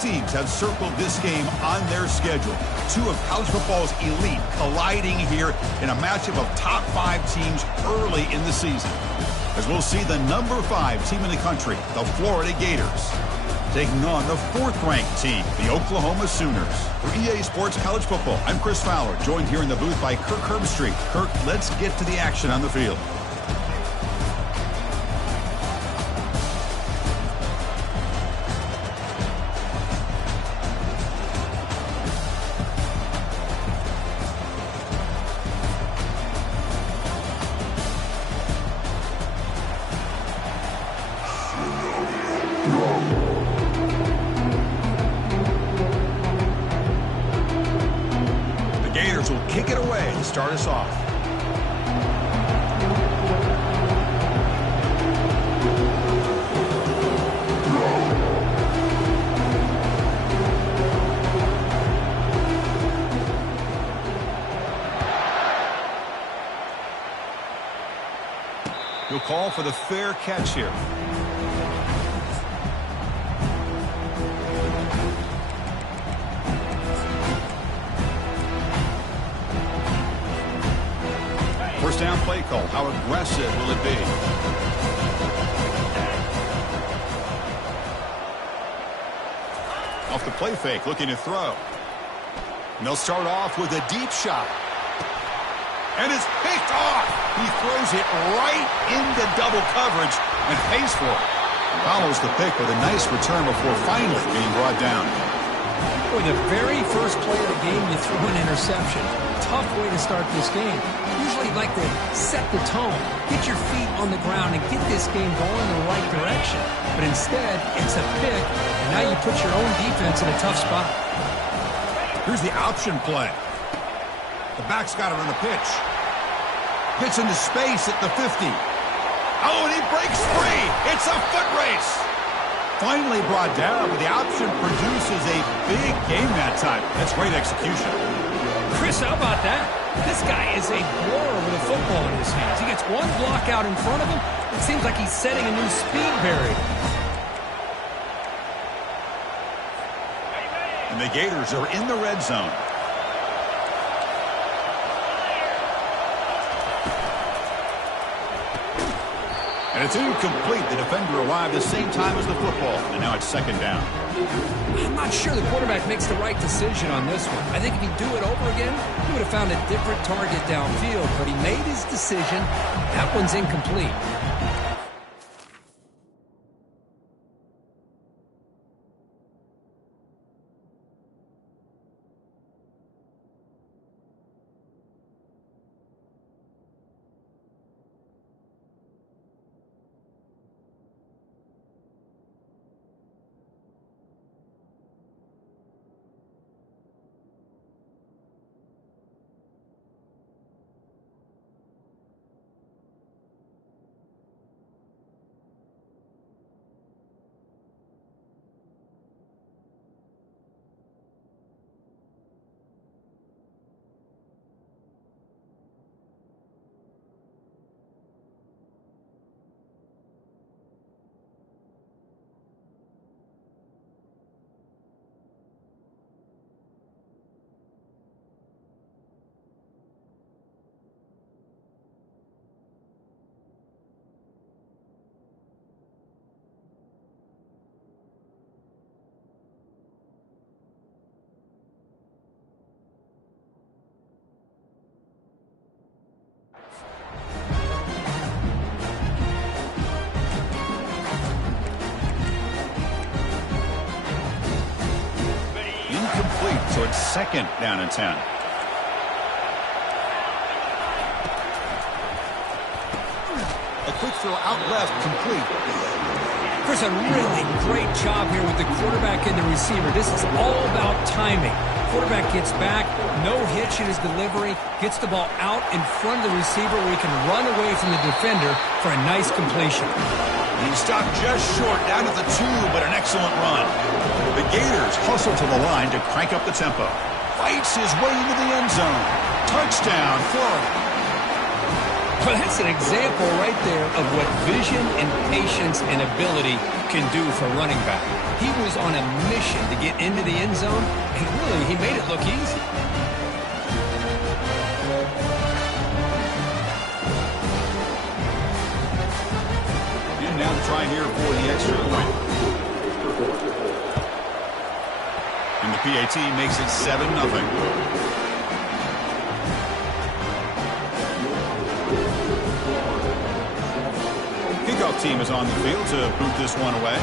teams have circled this game on their schedule. Two of college football's elite colliding here in a matchup of top 5 teams early in the season. As we'll see the number 5 team in the country, the Florida Gators, taking on the 4th-ranked team, the Oklahoma Sooners. For EA Sports College Football, I'm Chris Fowler, joined here in the booth by Kirk Herbstreit. Kirk, let's get to the action on the field. Will kick it away to start us off. He'll call for the fair catch here. First down play call. How aggressive will it be? Off the play fake, looking to throw. And they'll start off with a deep shot. And it's picked off. He throws it right into double coverage and pays for it. Follows the pick with a nice return before finally being brought down. Boy, the very first play of the game, you threw an interception. Tough way to start this game. Usually like to set the tone, get your feet on the ground, and get this game going in the right direction. But instead, it's a pick, and now you put your own defense in a tough spot. Here's the option play. The back's got it on the pitch. Gets into space at the 50. Oh, and he breaks free. It's a foot race. Finally brought down, but the option produces a big game that time. That's great execution. Chris, how about that? This guy is a blower with a football in his hands. He gets one block out in front of him. It seems like he's setting a new speed barrier. And the Gators are in the red zone. And it's incomplete. The defender arrived the same time as the football. And now it's second down. I'm not sure the quarterback makes the right decision on this one. I think if he'd do it over again, he would have found a different target downfield. But he made his decision. That one's incomplete. So it's second down and 10. A quick throw out left, complete. Chris, a really great job here with the quarterback and the receiver. This is all about timing. Quarterback gets back, no hitch in his delivery, gets the ball out in front of the receiver where he can run away from the defender for a nice completion. He stopped just short down at the 2, but an excellent run. The Gators hustle to the line to crank up the tempo. Fights his way into the end zone. Touchdown, Florida. Well, that's an example right there of what vision and patience and ability can do for a running back. He was on a mission to get into the end zone, and really, he made it look easy. And now to try here for the extra point. And the PAT makes it 7-0. Kickoff team is on the field to boot this one away.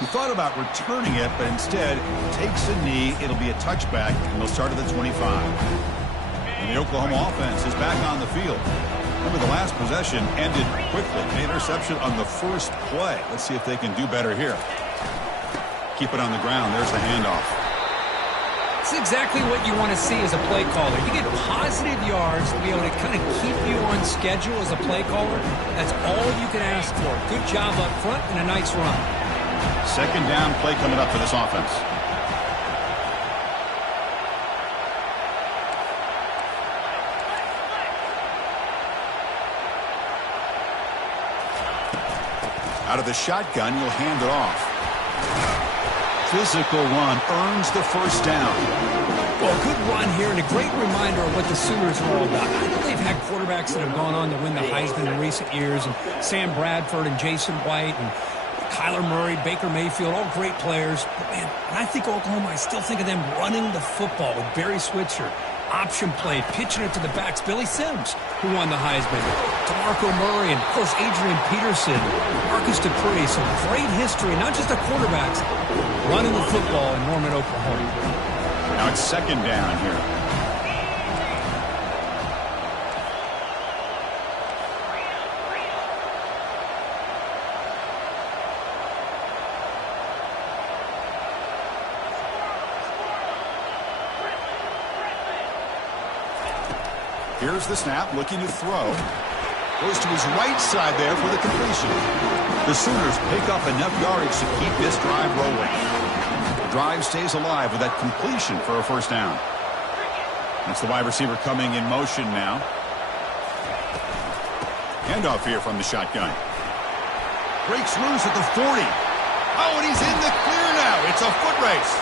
He thought about returning it, but instead takes a knee. It'll be a touchback, and they'll start at the 25. And the Oklahoma offense is back on the field. Remember, the last possession ended quickly. An interception on the first play. Let's see if they can do better here. Keep it on the ground. There's the handoff. It's exactly what you want to see as a play caller. You get positive yards to be able to kind of keep you on schedule as a play caller. That's all you can ask for. Good job up front and a nice run. Second down play coming up for this offense. Out of the shotgun, he'll hand it off. Physical run earns the first down. Well, good run here and a great reminder of what the Sooners are all about. I know they've had quarterbacks that have gone on to win the Heisman in recent years, and Sam Bradford and Jason White and Kyler Murray, Baker Mayfield, all great players. But, man, when I think Oklahoma, I still think of them running the football with Barry Switzer. Option play, pitching it to the backs. Billy Sims, who won the Heisman. DeMarco Murray, and, of course, Adrian Peterson, Marcus Dupree. Some great history, not just the quarterbacks, running the football in Norman, Oklahoma. Now it's second down here. Here's the snap, looking to throw. Goes to his right side there for the completion. The Sooners pick up enough yardage to keep this drive rolling. The drive stays alive with that completion for a first down. That's the wide receiver coming in motion now. Handoff here from the shotgun. Breaks loose at the 40. Oh, and he's in the clear now. It's a foot race.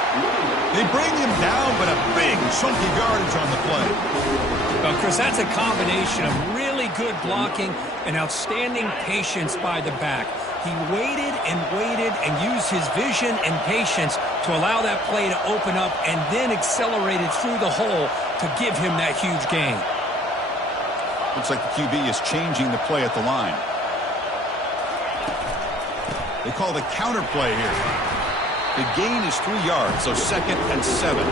They bring him down, but a big chunky yardage on the play. Well, Chris, that's a combination of really good blocking and outstanding patience by the back. He waited and used his vision and patience to allow that play to open up and then accelerated through the hole to give him that huge gain. Looks like the QB is changing the play at the line. They call the counter play here. The gain is 3 yards, so 2nd and 7.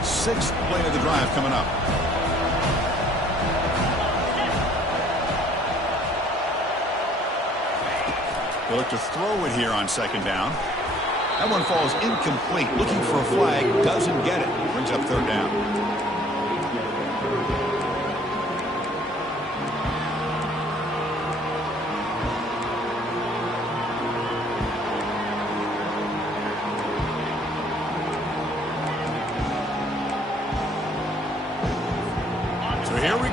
Sixth play of the drive coming up. They look to throw it here on second down. That one falls incomplete. Looking for a flag, doesn't get it. Brings up third down.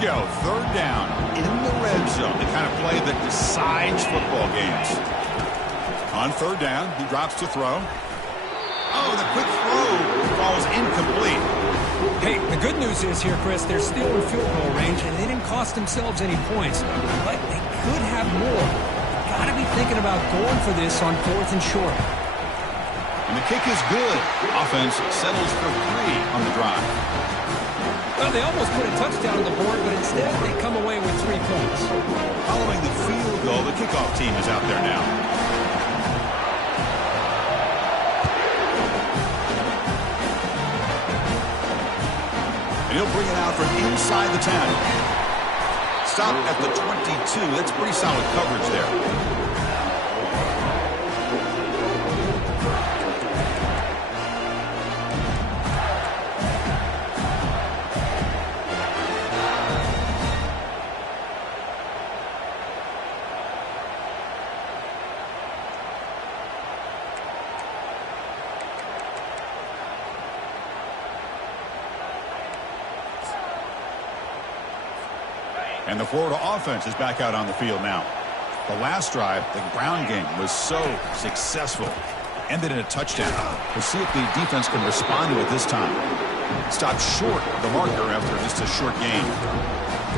Go. Third down in the red zone. The kind of play that decides football games. On third down, he drops to throw. Oh, the quick throw falls incomplete. Hey, the good news is here, Chris, they're still in field goal range, and they didn't cost themselves any points. But they could have more. Got to be thinking about going for this on 4th and short. And the kick is good. Offense settles for 3 on the drive. Well, they almost put a touchdown on the board, but instead they come away with 3 points. Following the field goal, the kickoff team is out there now. And he'll bring it out from inside the 10. Stop at the 22. That's pretty solid coverage there. And the Florida offense is back out on the field now. The last drive, the ground game was so successful. Ended in a touchdown. We'll see if the defense can respond to it this time. Stopped short of the marker after just a short gain.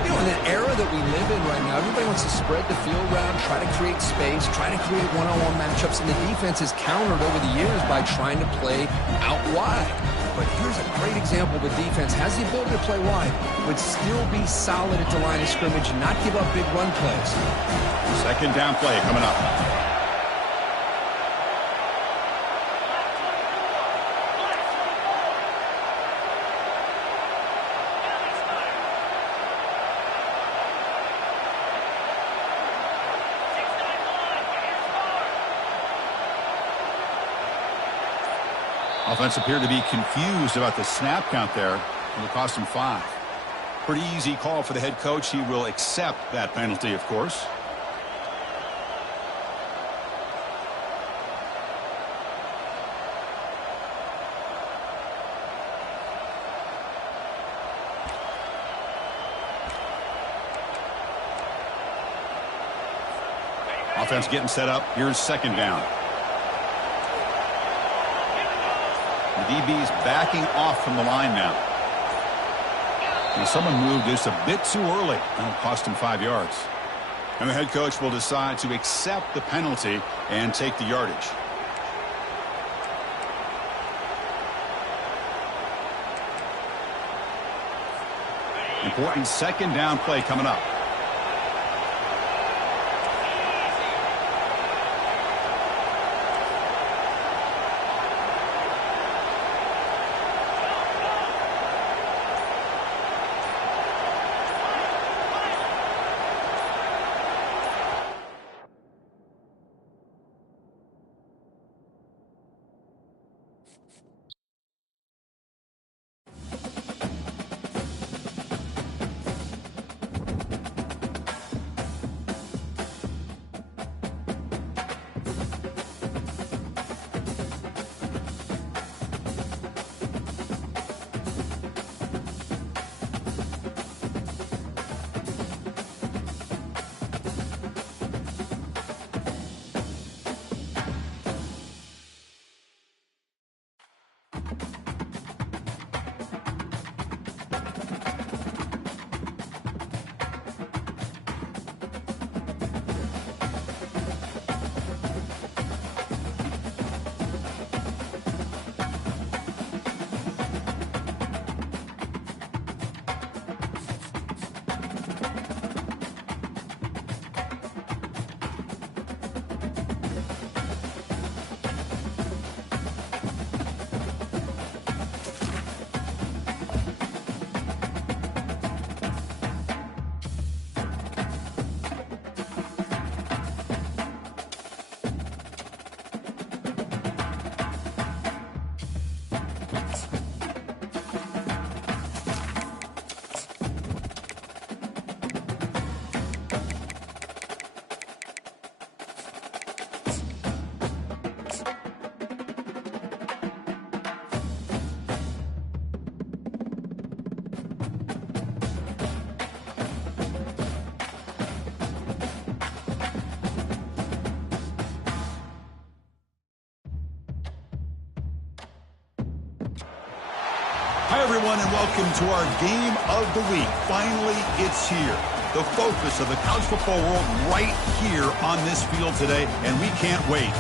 You know, in an era that we live in right now, everybody wants to spread the field around, try to create space, try to create one-on-one matchups, and the defense has countered over the years by trying to play out wide. But here's a great example of a defense has the ability to play wide, but still be solid at the line of scrimmage, not give up big run plays. Second down play coming up. Offense appeared to be confused about the snap count there. It'll cost him 5. Pretty easy call for the head coach. He will accept that penalty, of course. Offense getting set up. Here's second down. The DB's backing off from the line now. And someone moved just a bit too early. That'll cost him 5 yards. And the head coach will decide to accept the penalty and take the yardage. Important second down play coming up. Hi, everyone, and welcome to our game of the week. Finally, it's here. The focus of the college football world right here on this field today, and we can't wait.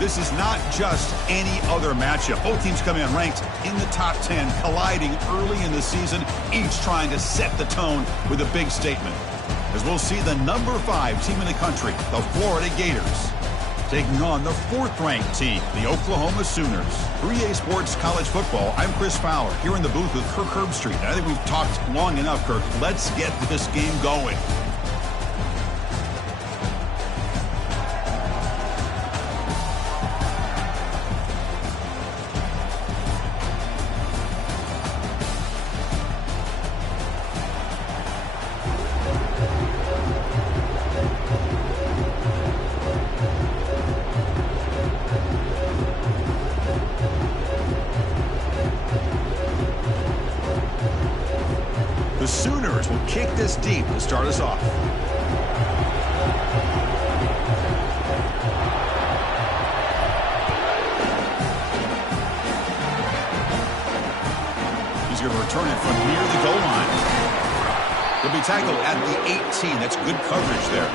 This is not just any other matchup. Both teams come in ranked in the top 10, colliding early in the season, each trying to set the tone with a big statement. As we'll see the number 5 team in the country, the Florida Gators, taking on the 4th-ranked team, the Oklahoma Sooners. 3A Sports College Football, I'm Chris Fowler, here in the booth with Kirk Herbstreit. I think we've talked long enough, Kirk. Let's get this game going. The Sooners will kick this deep to start us off. He's going to return it from near the goal line. He'll be tackled at the 18. That's good coverage there.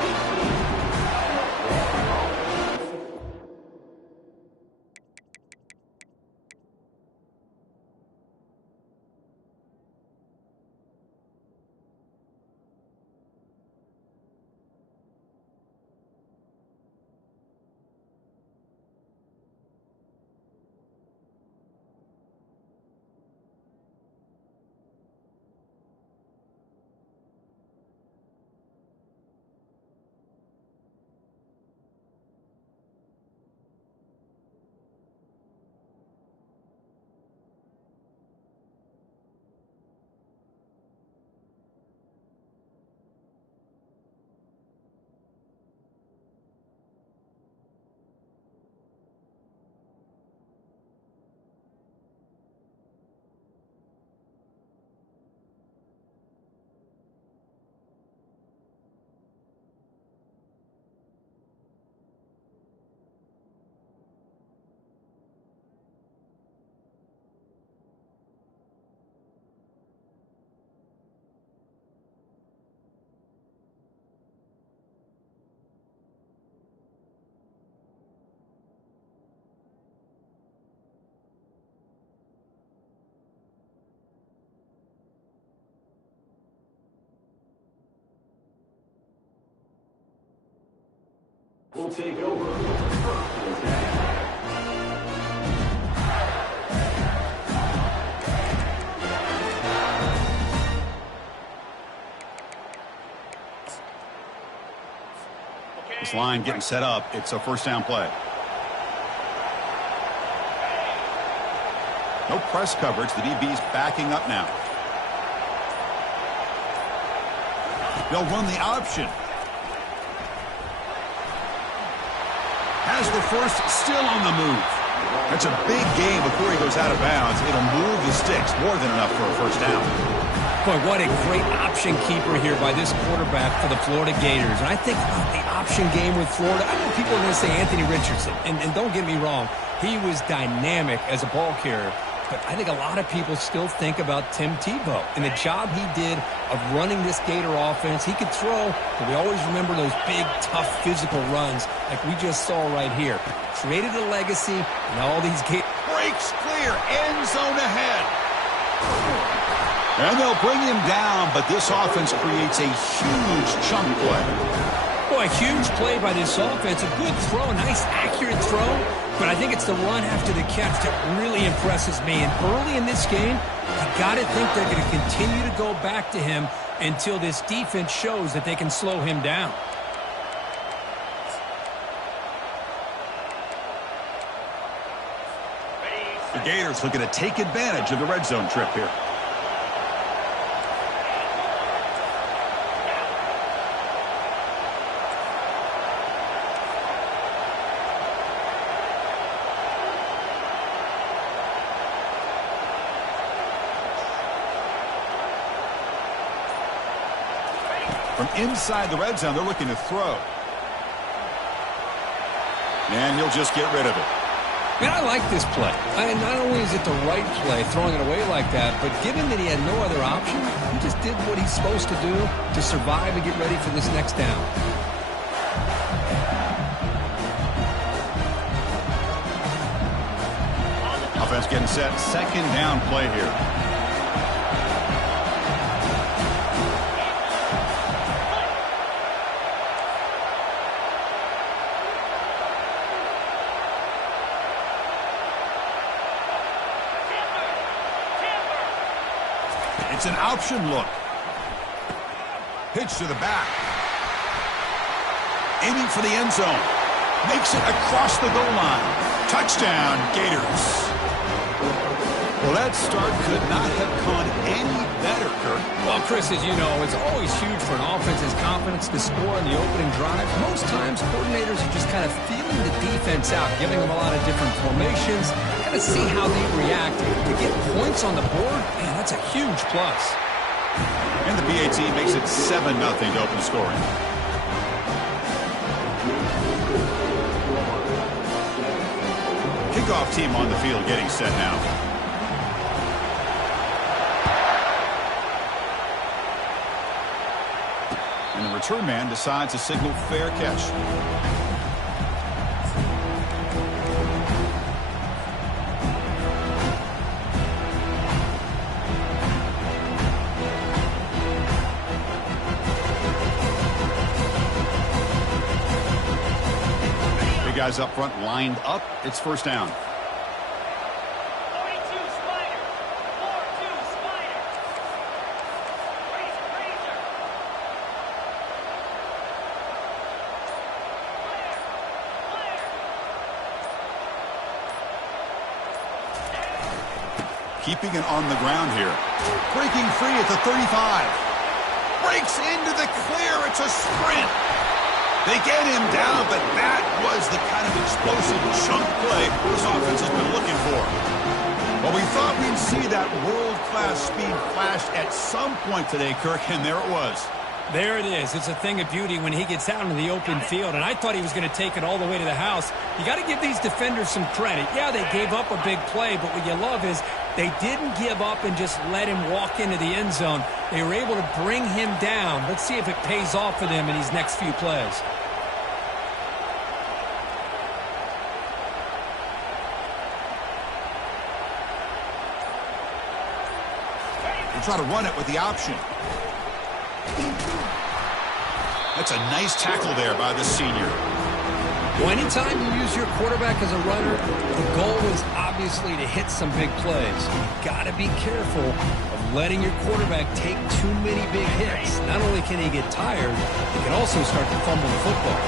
Will take over first and 10. This line getting set up. It's a first down play. No press coverage. The DB's backing up now. They'll run the option. Has the first, still on the move. That's a big gain before he goes out of bounds. It'll move the sticks, more than enough for a first down. Boy, what a great option keeper here by this quarterback for the Florida Gators. And I think about the option game with Florida. I know people are going to say Anthony Richardson, and don't get me wrong, he was dynamic as a ball carrier. But I think a lot of people still think about Tim Tebow and the job he did of running this Gator offense. He could throw, but we always remember those big, tough, physical runs like we just saw right here. Created a legacy, and all these Gators. Breaks clear, end zone ahead. And they'll bring him down, but this offense creates a huge chunk play. Boy, a huge play by this offense. A good throw, a nice, accurate throw. But I think it's the run after the catch that really impresses me. And early in this game, you got to think they're going to continue to go back to him until this defense shows that they can slow him down. The Gators looking to take advantage of the red zone trip here. From inside the red zone, they're looking to throw. And he'll just get rid of it. Man, I like this play. Not only is it the right play, throwing it away like that, but given that he had no other option, he just did what he's supposed to do to survive and get ready for this next down. Offense getting set. Second down play here. It's an option look. Pitch to the back. Aiming for the end zone. Makes it across the goal line. Touchdown, Gators. Well, that start could not have gone any better, Kirk. Well, Chris, as you know, it's always huge for an offense's confidence to score in the opening drive. Most times, coordinators are just kind of feeling the defense out, giving them a lot of different formations, kind of see how they react. To get points on the board, man, that's a huge plus. And the PAT makes it 7-0 to open scoring. Kickoff team on the field getting set now. And the return man decides to signal fair catch. Guys up front lined up. It's first down. 42 Spider. 4-2 Spider. Razor. Keeping it on the ground here. Breaking free at the 35. Breaks into the clear. It's a sprint. They get him down, but that was the kind of explosive chunk play this offense has been looking for. Well, we thought we'd see that world-class speed flash at some point today, Kirk, and there it was. There it is. It's a thing of beauty when he gets out into the open field, and I thought he was going to take it all the way to the house. You got to give these defenders some credit. Yeah, they gave up a big play, but what you love is they didn't give up and just let him walk into the end zone. They were able to bring him down. Let's see if it pays off for them in these next few plays. We'll try to run it with the option. That's a nice tackle there by the senior. Well, anytime you use your quarterback as a runner, the goal is obviously to hit some big plays. You've got to be careful of letting your quarterback take too many big hits. Not only can he get tired, he can also start to fumble the football.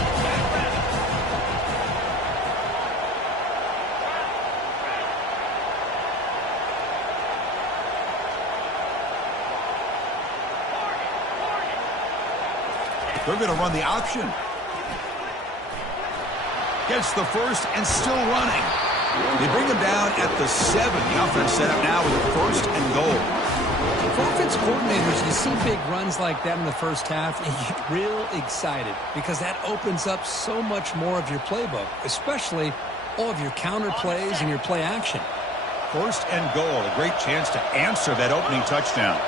They're going to run the option. Gets the first and still running. They bring him down at the 7. The offense set up now with a first and goal. For offense coordinators, you see big runs like that in the first half, and you get real excited because that opens up so much more of your playbook, especially all of your counter plays and your play action. First and goal, a great chance to answer that opening touchdown.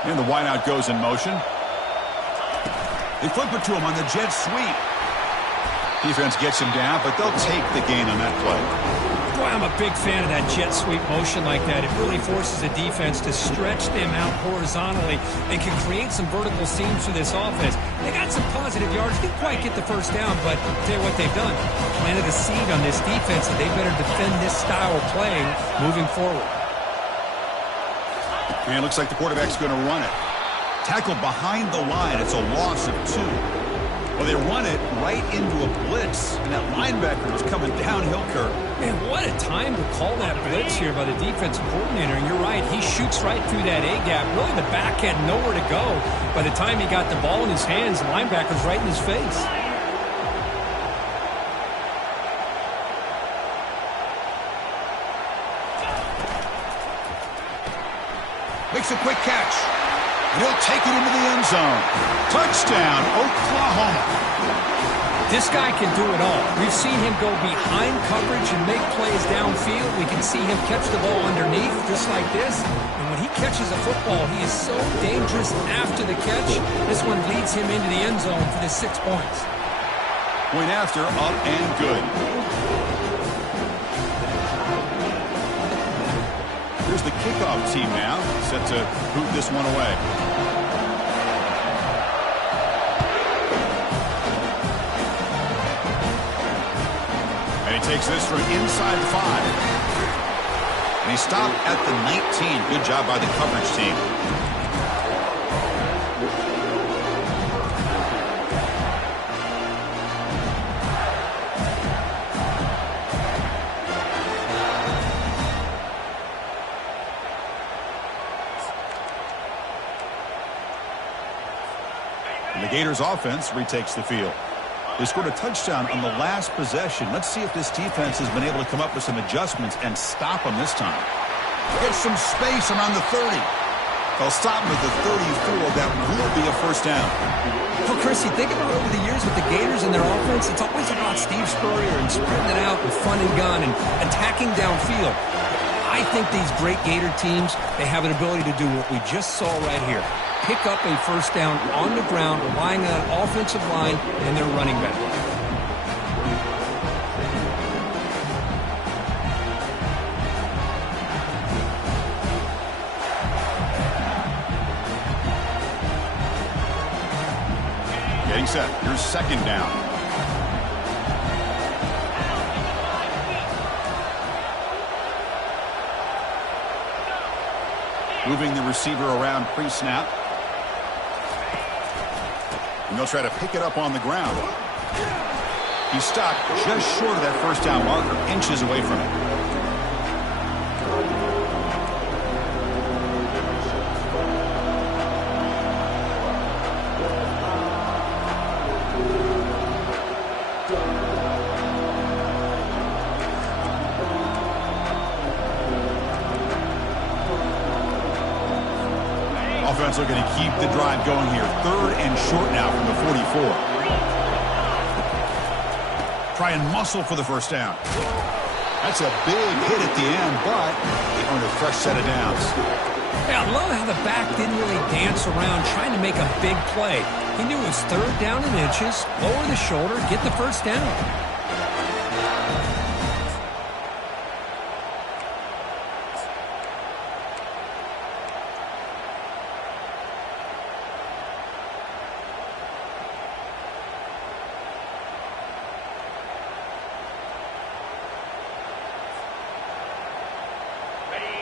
And the wideout goes in motion. They flip it to him on the jet sweep. Defense gets him down, but they'll take the gain on that play. Boy, I'm a big fan of that jet sweep motion like that. It really forces a defense to stretch them out horizontally and can create some vertical seams for this offense. They got some positive yards. Didn't quite get the first down, but I'll tell you what they've done. Planted a seed on this defense that they better defend this style of playing moving forward. And it looks like the quarterback's going to run it. Tackle behind the line. It's a loss of 2. Well, they run it right into a blitz, and that linebacker is coming downhill, Kirk. Man, what a time to call that blitz here by the defensive coordinator. And you're right, he shoots right through that A-gap. Really, the back had nowhere to go. By the time he got the ball in his hands, the linebacker's right in his face. Makes a quick catch. And he'll take it into the end zone. Touchdown, Oklahoma. This guy can do it all. We've seen him go behind coverage and make plays downfield. We can see him catch the ball underneath just like this. And when he catches a football, he is so dangerous after the catch. This one leads him into the end zone for the 6 points. Point after, up and good. Here's the kickoff team now, set to boot this one away. And he takes this from inside the 5. And he stopped at the 19. Good job by the coverage team. The Gators offense retakes the field. They scored a touchdown on the last possession. Let's see if this defense has been able to come up with some adjustments and stop them this time. Get some space around the 30. They'll stop him at the 34. That will be a first down. Well, Chris, you think about over the years with the Gators and their offense, it's always about Steve Spurrier and spreading it out with fun and gun and attacking downfield. I think these great Gator teams, they have an ability to do what we just saw right here. Pick up a first down on the ground, relying on an offensive line and their running back. Getting set. Here's second down. Moving the receiver around pre-snap. And they'll try to pick it up on the ground. He stopped just short of that first down marker, inches away from it. Offense looking to keep the drive going here. Third and short now from the 44. Try and muscle for the first down. That's a big hit at the end, but they earned a fresh set of downs. Yeah, I love how the back didn't really dance around trying to make a big play. He knew it was third down in inches, lower the shoulder, get the first down.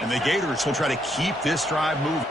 And the Gators will try to keep this drive moving.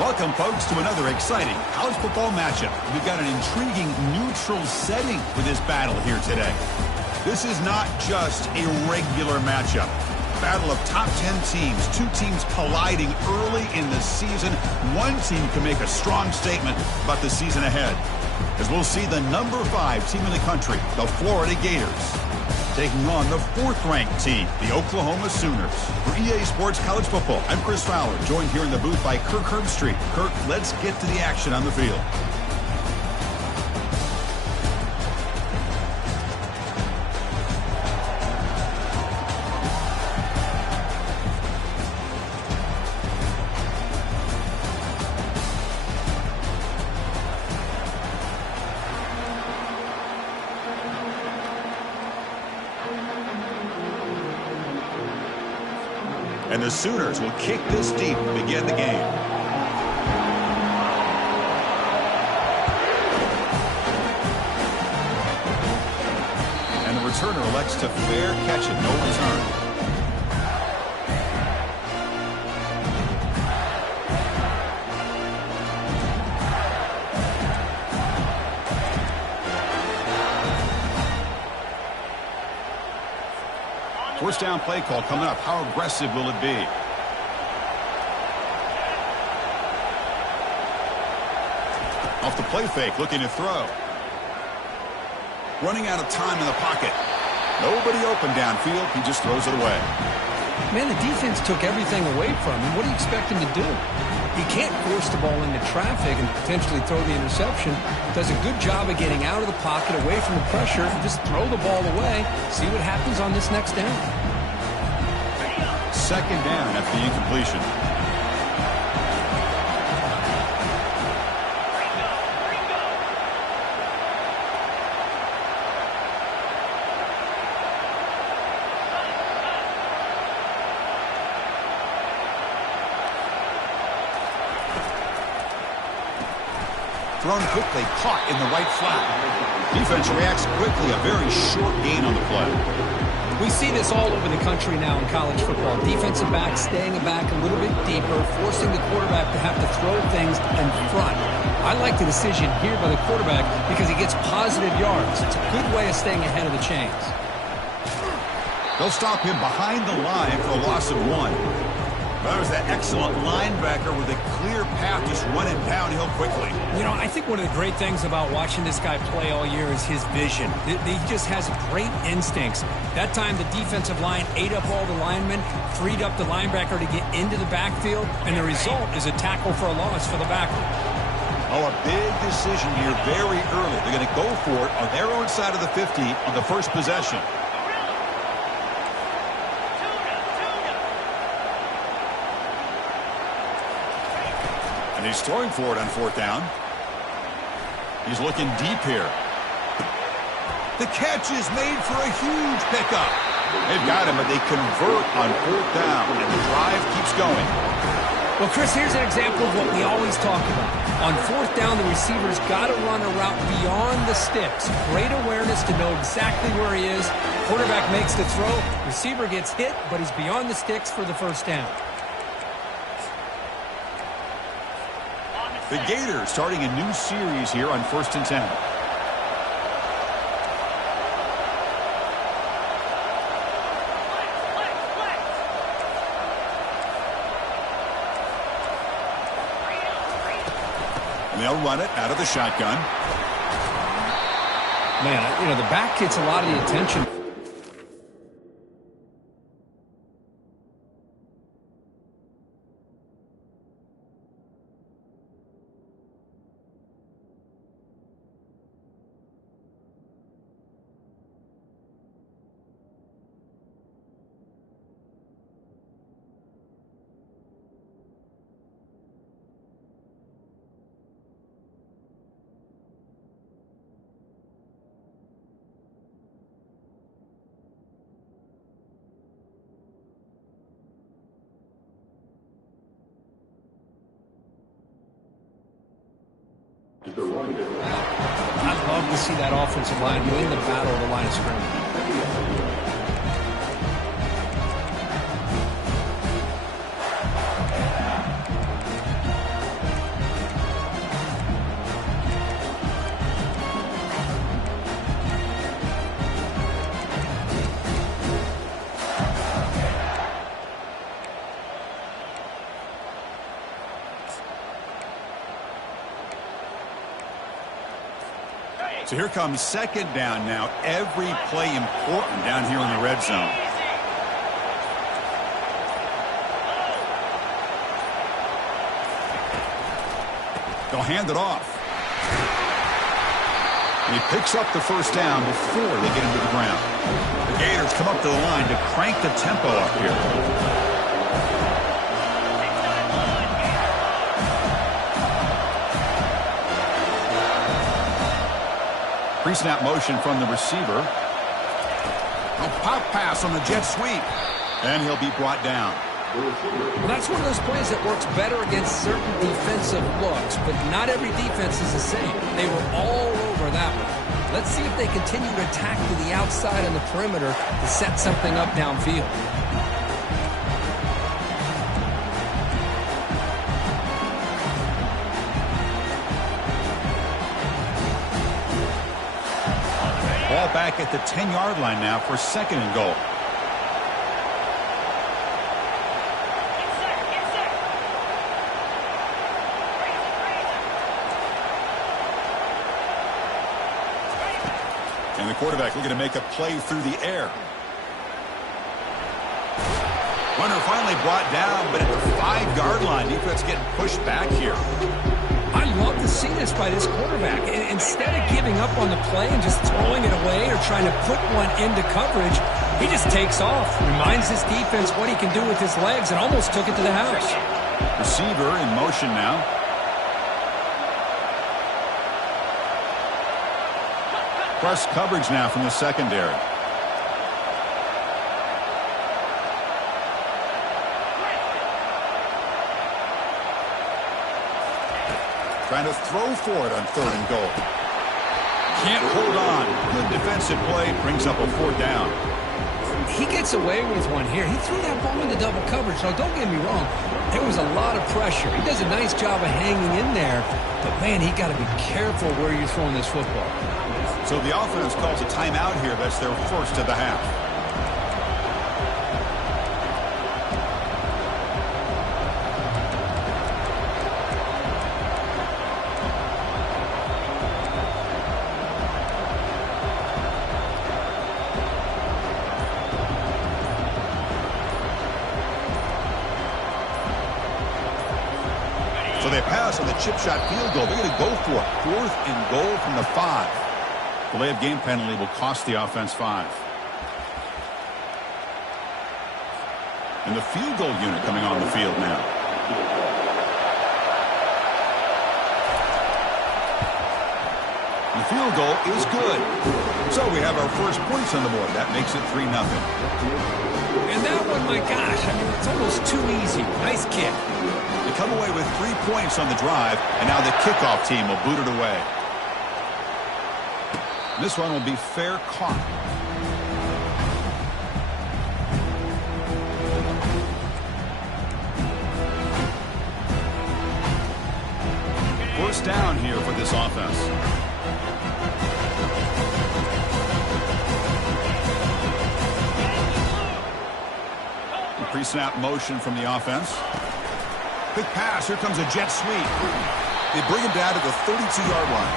Welcome, folks, to another exciting college football matchup. We've got an intriguing neutral setting for this battle here today. This is not just a regular matchup. Battle of top 10 teams, two teams colliding early in the season. One team can make a strong statement about the season ahead, as we'll see the number 5 team in the country, the Florida Gators, taking on the 4th-ranked team, the Oklahoma Sooners. For EA Sports College Football, I'm Chris Fowler, joined here in the booth by Kirk Herbstreit. Kirk, let's get to the action on the field. And the Sooners will kick this deep to begin the game. And the returner elects to fair catch it, no return. First down play call coming up. How aggressive will it be? Off the play fake, looking to throw. Running out of time in the pocket. Nobody open downfield. He just throws it away. Man, the defense took everything away from him. What do you expect him to do? He can't force the ball into traffic and potentially throw the interception. Does a good job of getting out of the pocket, away from the pressure, and just throw the ball away. See what happens on this next down. Second down after the incompletion. Thrown quickly, caught in the right flat. Defense reacts quickly, a very short gain on the play. We see this all over the country now in college football. Defensive backs staying back a little bit deeper, forcing the quarterback to have to throw things in front. I like the decision here by the quarterback because he gets positive yards. It's a good way of staying ahead of the chains. They'll stop him behind the line for a loss of 1. That was that excellent linebacker with a clear path just running downhill quickly. You know, I think one of the great things about watching this guy play all year is his vision. He just has great instincts. That time the defensive line ate up all the linemen, freed up the linebacker to get into the backfield, and the result is a tackle for a loss for the backer. Oh, a big decision here very early. They're going to go for it on their own side of the 50 on the first possession. And he's throwing for it on 4th down. He's looking deep here. The catch is made for a huge pickup. They've got him, but they convert on 4th down, and the drive keeps going. Well, Chris, here's an example of what we always talk about. On 4th down, the receiver's got to run a route beyond the sticks. Great awareness to know exactly where he is. Quarterback makes the throw. Receiver gets hit, but he's beyond the sticks for the first down. The Gators starting a new series here on 1st and 10. And they'll run it out of the shotgun. Man, you know, the back gets a lot of the attention. I'd love to see that offensive line win the battle of the line of scrimmage. So here comes second down now. Every play important down here in the red zone. They'll hand it off. And he picks up the first down before they get into the ground. The Gators come up to the line to crank the tempo up here. Pre-snap motion from the receiver. A pop pass on the jet sweep. And he'll be brought down. Well, that's one of those plays that works better against certain defensive looks, but not every defense is the same. They were all over that one. Let's see if they continue to attack to the outside on the perimeter to set something up downfield. Ball back at the 10-yard line now for second and goal. And the quarterback looking to make a play through the air. Runner finally brought down, but at the 5-yard line, defense getting pushed back here. I love to see this by this quarterback. Instead of giving up on the play and just throwing it away or trying to put one into coverage, he just takes off, reminds his defense what he can do with his legs, and almost took it to the house. Receiver in motion now. Press coverage now from the secondary. Trying to throw for it on third and goal. Can't hold on. Good defensive play. Brings up a fourth down. He gets away with one here. He threw that ball into double coverage. Now, don't get me wrong. There was a lot of pressure. He does a nice job of hanging in there. But, man, he got to be careful where you're throwing this football. So the offense calls a timeout here. That's their first of the half. So they pass on the chip shot field goal. They're going to go for it. Fourth and goal from the 5. Delay of game penalty will cost the offense 5. And the field goal unit coming on the field now. The field goal is good. So we have our first points on the board. That makes it 3-0. And that one, my gosh, I mean, it's almost too easy. Nice kick. They come away with 3 points on the drive, and now the kickoff team will boot it away. This one will be fair caught. First down here for this offense. Pre-snap motion from the offense. Quick pass. Here comes a jet sweep. They bring him down to the 32-yard line.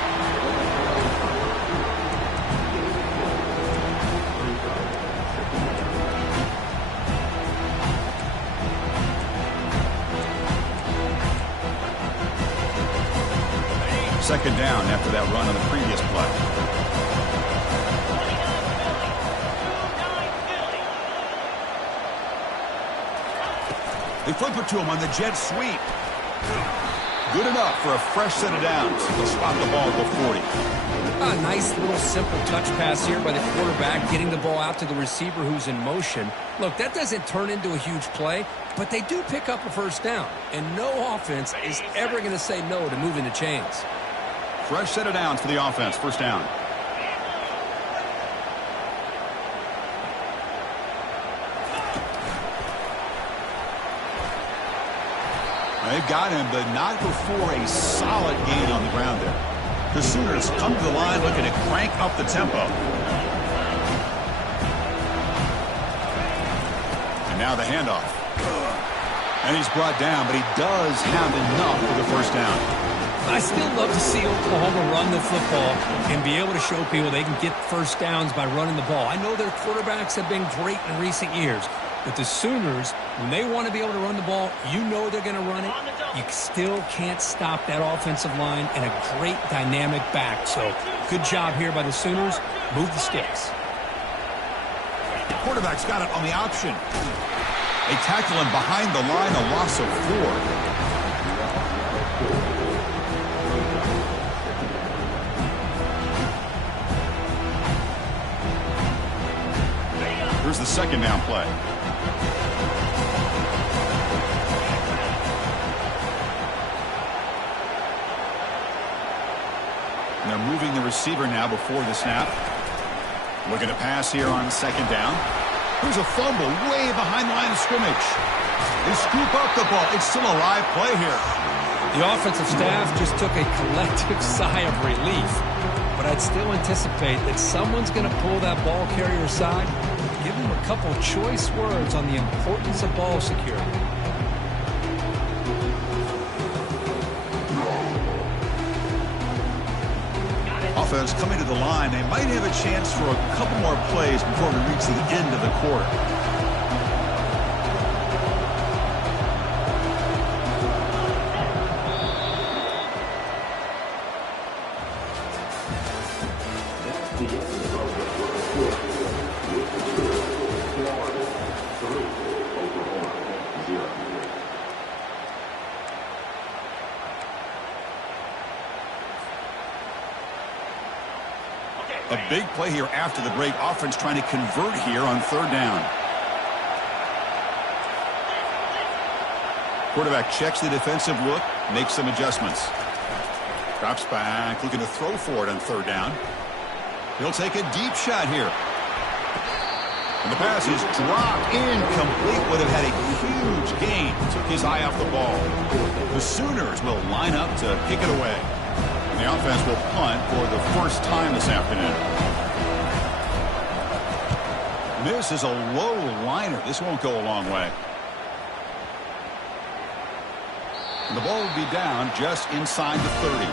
Second down after that run on the previous play. They flip it to him on the jet sweep. Good enough for a fresh set of downs. They'll spot the ball at the 40. A nice little simple touch pass here by the quarterback, getting the ball out to the receiver who's in motion. Look, that doesn't turn into a huge play, but they do pick up a first down. And no offense is ever going to say no to moving the chains. Fresh set of downs for the offense. First down. They've got him, but not before a solid gain on the ground there. The Sooners come to the line looking to crank up the tempo. And now the handoff. And he's brought down, but he does have enough for the first down. But I still love to see Oklahoma run the football and be able to show people they can get first downs by running the ball. I know their quarterbacks have been great in recent years, but the Sooners, when they want to be able to run the ball, you know they're going to run it. You still can't stop that offensive line and a great dynamic back. So good job here by the Sooners. Move the sticks. The quarterback's got it on the option. They tackle him behind the line, a loss of 4. Here's the second down play. And they're moving the receiver now before the snap. Looking to pass here on second down. Here's a fumble way behind the line of scrimmage. They scoop up the ball. It's still a live play here. The offensive staff just took a collective sigh of relief. But I'd still anticipate that someone's going to pull that ball carrier aside. Give him a couple choice words on the importance of ball security. Offense coming to the line. They might have a chance for a couple more plays before we reach the end of the quarter. A big play here after the break. Offense trying to convert here on third down. Quarterback checks the defensive look, makes some adjustments. Drops back, looking to throw for it on third down. He'll take a deep shot here. And the pass is dropped incomplete. Would have had a huge gain. Took his eye off the ball. The Sooners will line up to kick it away. And the offense will punt for the first time this afternoon. This is a low liner. This won't go a long way. And the ball will be down just inside the 30.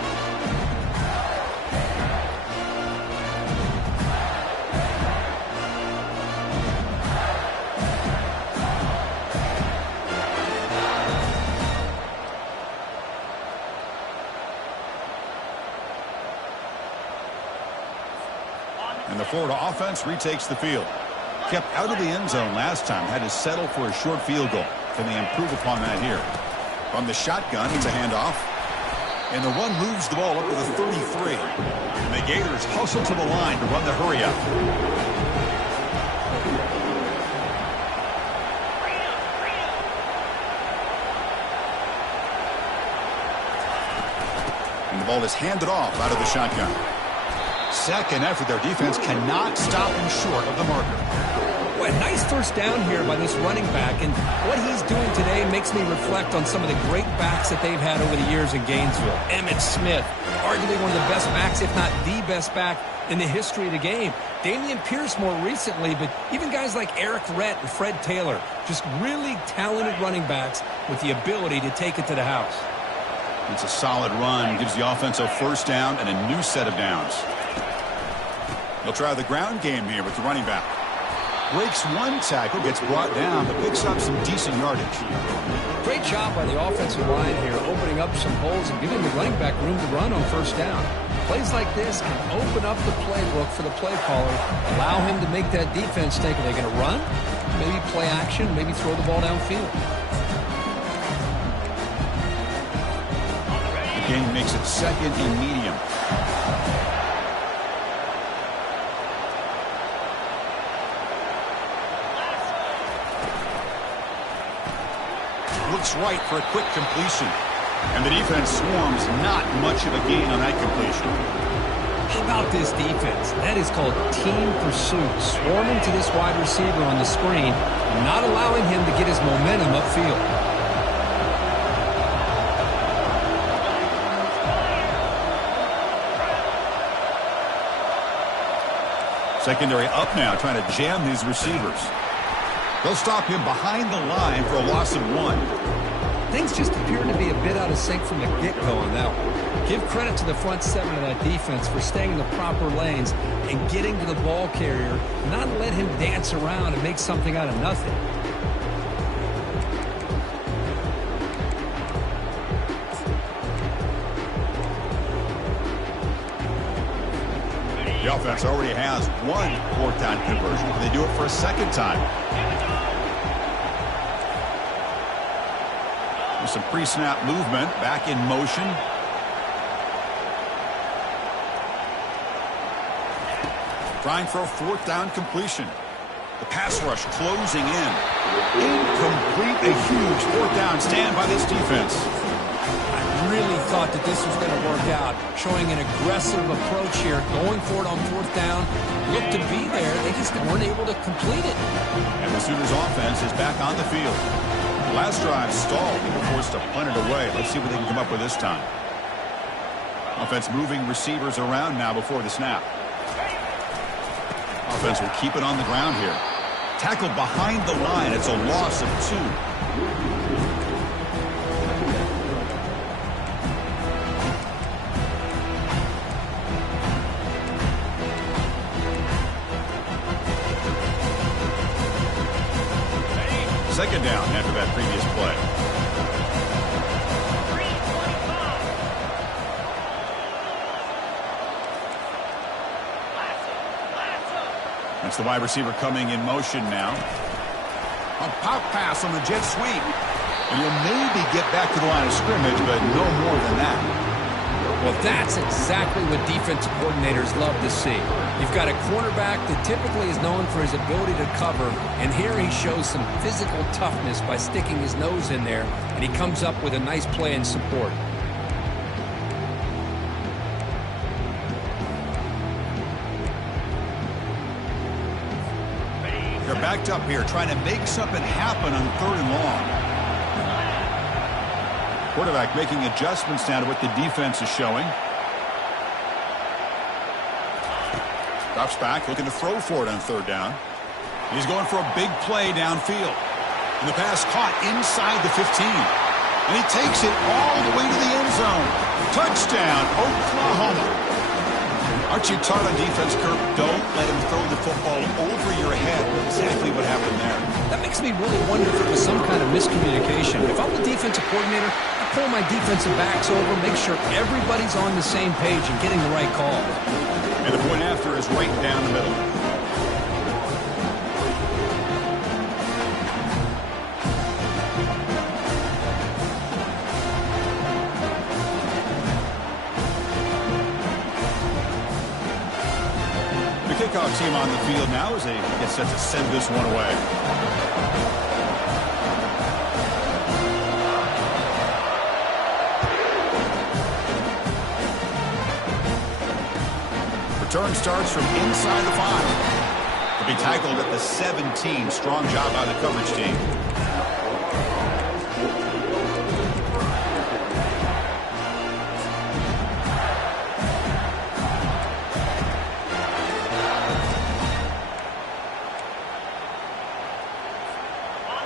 And the Florida offense retakes the field. Kept out of the end zone last time. Had to settle for a short field goal. Can they improve upon that here? From the shotgun, it's a handoff. And the run moves the ball up to the 33. And the Gators hustle to the line to run the hurry up. And the ball is handed off out of the shotgun. Second effort, their defense cannot stop him short of the marker. Boy, a nice first down here by this running back, and what he's doing today makes me reflect on some of the great backs that they've had over the years in Gainesville. Emmitt Smith, arguably one of the best backs, if not the best back in the history of the game. Damian Pierce more recently, but even guys like Eric Rhett and Fred Taylor, just really talented running backs with the ability to take it to the house. It's a solid run, gives the offense a first down and a new set of downs. They'll try the ground game here with the running back. Breaks one tackle, gets brought down, but picks up some decent yardage. Great job by the offensive line here, opening up some holes and giving the running back room to run on first down. Plays like this can open up the playbook for the play caller, allow him to make that defense think, are they going to run? Maybe play action, maybe throw the ball downfield. The game makes it second and medium. Looks right for a quick completion. And the defense swarms, not much of a gain on that completion. How about this defense? That is called team pursuit. Swarming to this wide receiver on the screen, not allowing him to get his momentum upfield. Secondary up now, trying to jam these receivers. They'll stop him behind the line for a loss of 1. Things just appear to be a bit out of sync from the get-go on that one. Give credit to the front seven of that defense for staying in the proper lanes and getting to the ball carrier, not let him dance around and make something out of nothing. The offense already has one fourth down conversion. They do it for a second time. With some pre-snap movement, back in motion. Trying for a fourth down completion. The pass rush closing in. Incomplete. A huge fourth down stand by this defense. Really thought that this was going to work out, showing an aggressive approach here, going for it on fourth down, looked to be there, they just weren't able to complete it. And the Sooners offense is back on the field. Last drive stalled, they were forced to punt it away. Let's see what they can come up with this time. Offense moving receivers around now before the snap. Offense will keep it on the ground here. Tackled behind the line, it's a loss of 2. Second down after that previous play. 3:25. That's the wide receiver coming in motion now. A pop pass on the jet sweep. And he'll maybe get back to the line of scrimmage, but no more than that. Well, that's exactly what defensive coordinators love to see. You've got a quarterback that typically is known for his ability to cover, and here he shows some physical toughness by sticking his nose in there, and he comes up with a nice play in support. They're backed up here, trying to make something happen on 3rd and long. Quarterback making adjustments now to what the defense is showing. Drops back, looking to throw for it on 3rd down. He's going for a big play downfield. And the pass caught inside the 15. And he takes it all the way to the end zone. Touchdown, Oklahoma. Aren't you taught on defense, Kirk? Don't let him throw the football over your head. Exactly what happened there. That makes me really wonder if it was some kind of miscommunication. If I'm the defensive coordinator, I pull my defensive backs over, make sure everybody's on the same page and getting the right call. And the point after is right down the middle. The kickoff team on the field now as they get set to send this one away. Return starts from inside the 5. To be tackled at the 17. Strong job by the coverage team.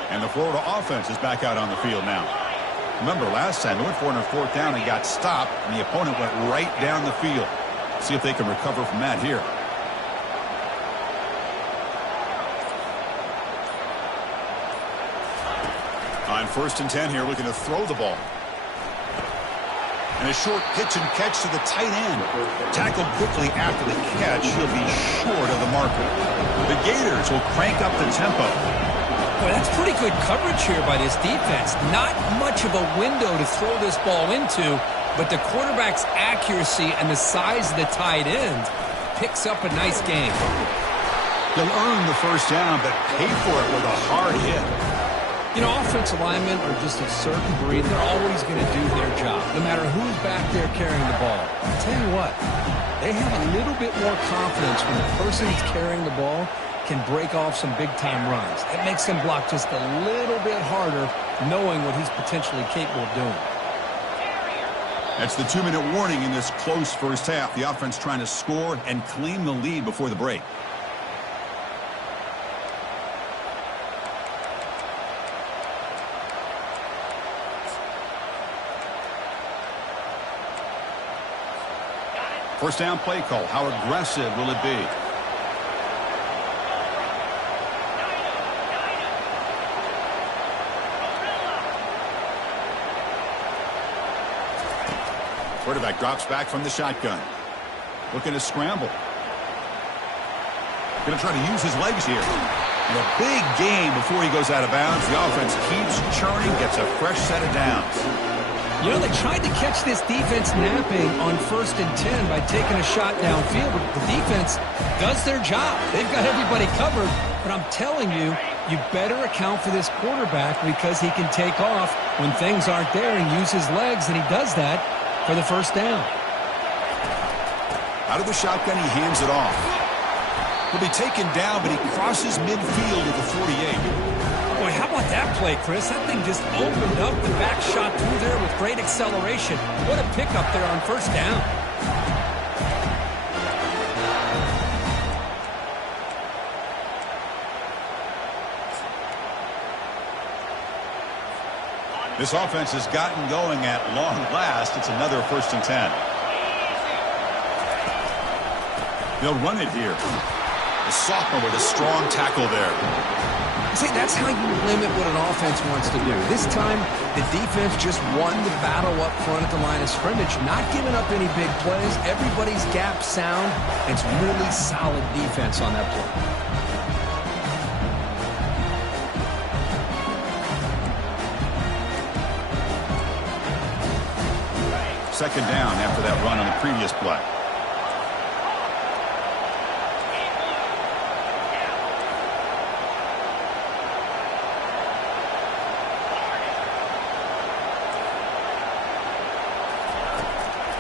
And the Florida offense is back out on the field now. Remember, last time they went for it on 4th down and got stopped, and the opponent went right down the field. See if they can recover from that here. On 1st and 10 here, looking to throw the ball. And a short pitch and catch to the tight end. Tackled quickly after the catch. He'll be short of the marker. The Gators will crank up the tempo. Boy, that's pretty good coverage here by this defense. Not much of a window to throw this ball into, but the quarterback's accuracy and the size of the tight end picks up a nice game. They'll earn the 1st down, but pay for it with a hard hit. You know, offensive linemen are just a certain breed. They're always going to do their job, no matter who's back there carrying the ball. I'll tell you what, they have a little bit more confidence when the person that's carrying the ball can break off some big-time runs. It makes them block just a little bit harder, knowing what he's potentially capable of doing. That's the 2-minute warning in this close first half. The offense trying to score and claim the lead before the break. First down play call. How aggressive will it be? Quarterback drops back from the shotgun. Looking to scramble. Going to try to use his legs here. And a big gain before he goes out of bounds. The offense keeps churning, gets a fresh set of downs. You know, they tried to catch this defense napping on 1st and 10 by taking a shot downfield, but the defense does their job. They've got everybody covered, but I'm telling you, you better account for this quarterback because he can take off when things aren't there and use his legs, and he does that for the first down. Out of the shotgun, he hands it off. He'll be taken down, but he crosses midfield at the 48. Boy, how about that play, Chris? That thing just opened up the back shot through there with great acceleration. What a pickup there on first down. This offense has gotten going at long last. It's another 1st and 10. They'll run it here. The sophomore with a strong tackle there. See, that's how you limit what an offense wants to do. This time, the defense just won the battle up front at the line of scrimmage, not giving up any big plays. Everybody's gap sound. It's really solid defense on that play. Second down after that run on the previous play.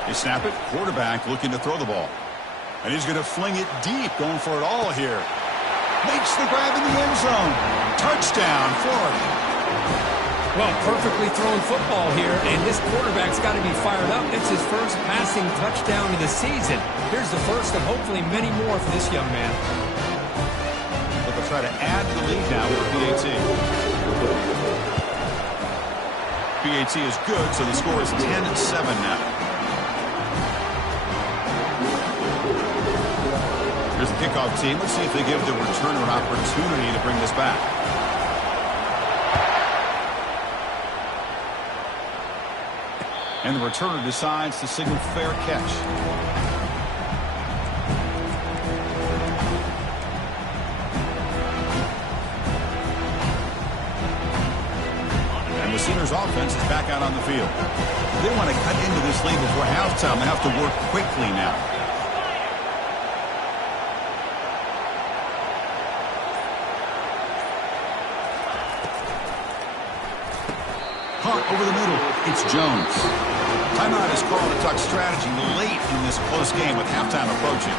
They snap it. Quarterback looking to throw the ball. And he's going to fling it deep, going for it all here. Makes the grab in the end zone. Touchdown, Florida. Well, perfectly thrown football here, and this quarterback's got to be fired up. It's his first passing touchdown of the season. Here's the first of hopefully many more for this young man. But they'll try to add the lead now with PAT. PAT is good, so the score is 10-7 now. Here's the kickoff team. Let's see if they give the returner an opportunity to bring this back. And the returner decides to signal fair catch. And the Sooners offense is back out on the field. They want to cut into this lead before halftime. They have to work quickly now. Over the middle, it's Jones. Timeout is called to talk strategy late in this close game with halftime approaching.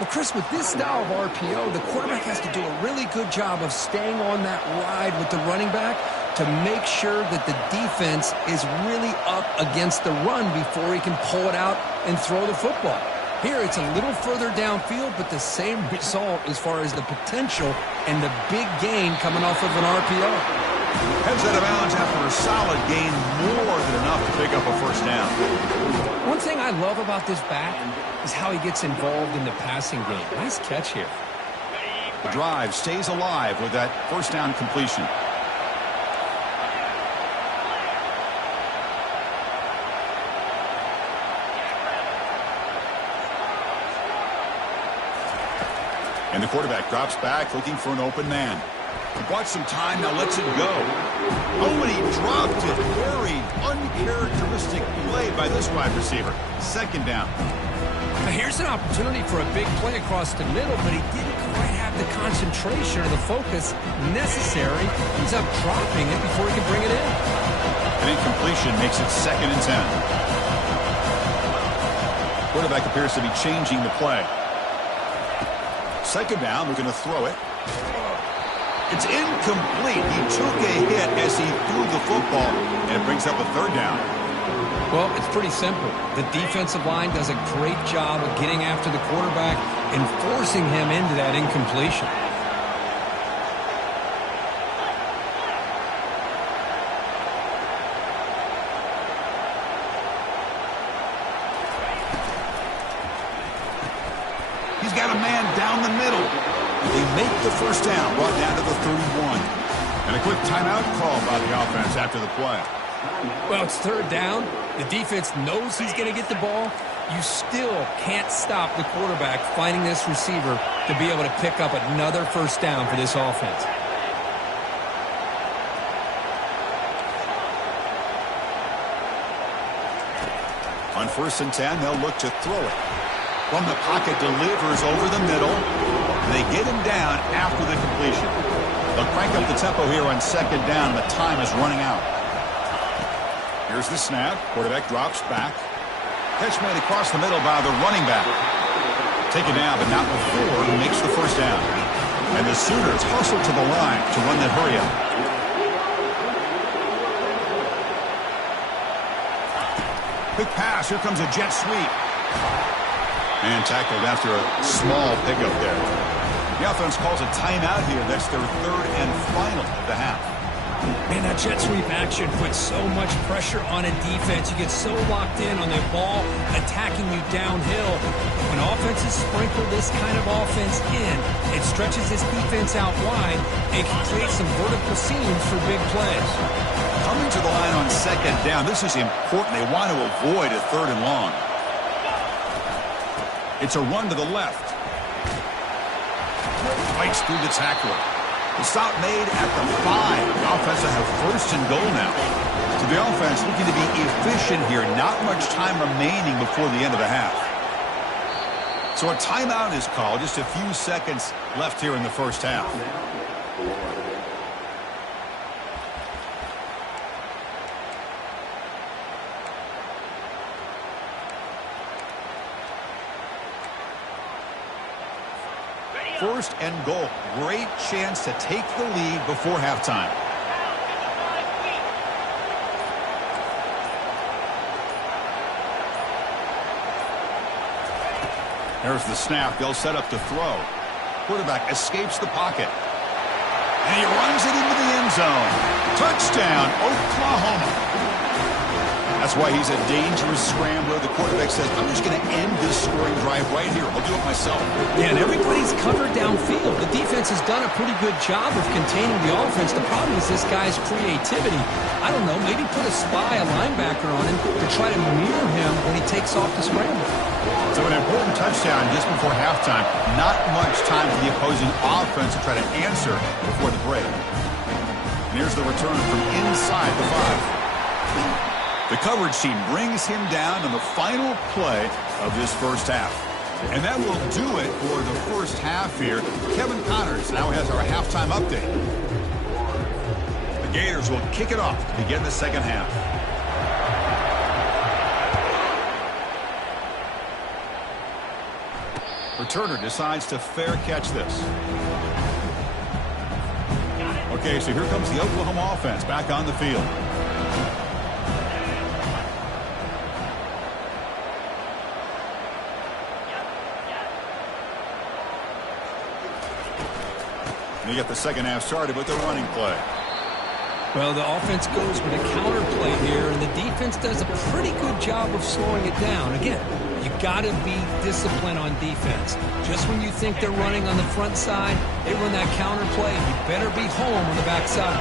Well, Chris, with this style of RPO, the quarterback has to do a really good job of staying on that ride with the running back to make sure that the defense is really up against the run before he can pull it out and throw the football. Here, it's a little further downfield, but the same result as far as the potential and the big gain coming off of an RPO. Heads out of bounds after a solid gain, more than enough to pick up a first down. One thing I love about this back is how he gets involved in the passing game. Nice catch here. The drive stays alive with that first down completion. And the quarterback drops back looking for an open man. He bought some time, now lets it go. Oh, and he dropped it. Very uncharacteristic play by this wide receiver. Second down. Now here's an opportunity for a big play across the middle, but he didn't quite have the concentration or the focus necessary. Ends up dropping it before he can bring it in. An incompletion makes it 2nd and 10. Quarterback appears to be changing the play. Second down, we're going to throw it. It's incomplete. He took a hit as he threw the football, and it brings up a 3rd down. Well, it's pretty simple. The defensive line does a great job of getting after the quarterback and forcing him into that incompletion. got a man down the middle. They make the first down, brought down to the 31. And a quick timeout call by the offense after the play. Well, it's third down. The defense knows he's going to get the ball. You still can't stop the quarterback finding this receiver to be able to pick up another first down for this offense. On 1st and 10, they'll look to throw it. From the pocket, delivers over the middle. And they get him down after the completion. They'll crank up the tempo here on 2nd down. The time is running out. Here's the snap. Quarterback drops back. Catch made across the middle by the running back. Taken down, but not before he makes the first down. And the Sooners hustle to the line to run that hurry up. Quick pass. Here comes a jet sweep. And tackled after a small pickup there. The offense calls a timeout here. That's their 3rd and final of the half. Man, that jet sweep action puts so much pressure on a defense. You get so locked in on the ball attacking you downhill. When offenses sprinkle this kind of offense in, it stretches this defense out wide and can create some vertical seams for big plays. Coming to the line on 2nd down. This is important. They want to avoid a 3rd and long. It's a run to the left. Fights through the tackler. The stop made at the 5. The offense will have 1st and goal now. So the offense looking to be efficient here. Not much time remaining before the end of the half. So a timeout is called. Just a few seconds left here in the first half. First and goal. Great chance to take the lead before halftime. There's the snap. They'll set up to throw. Quarterback escapes the pocket. And he runs it into the end zone. Touchdown, Oklahoma. That's why he's a dangerous scrambler. The quarterback says, I'm just going to end this scoring drive right here. I'll do it myself. Yeah, and everybody's covered downfield. The defense has done a pretty good job of containing the offense. The problem is this guy's creativity. I don't know, maybe put a spy, a linebacker on him to try to mirror him when he takes off the scramble. So an important touchdown just before halftime. Not much time for the opposing offense to try to answer before the break. And here's the return from inside the 5. The coverage team brings him down on the final play of this first half. And that will do it for the first half here. Kevin Connors now has our halftime update. The Gators will kick it off to begin the second half. Returner decides to fair catch this. Okay, so here comes the Oklahoma offense back on the field. They get the second half started with their running play. Well, the offense goes with a counter play here, and the defense does a pretty good job of slowing it down. Again, you got to be disciplined on defense. Just when you think they're running on the front side, they run that counter play. You better be home on the back side.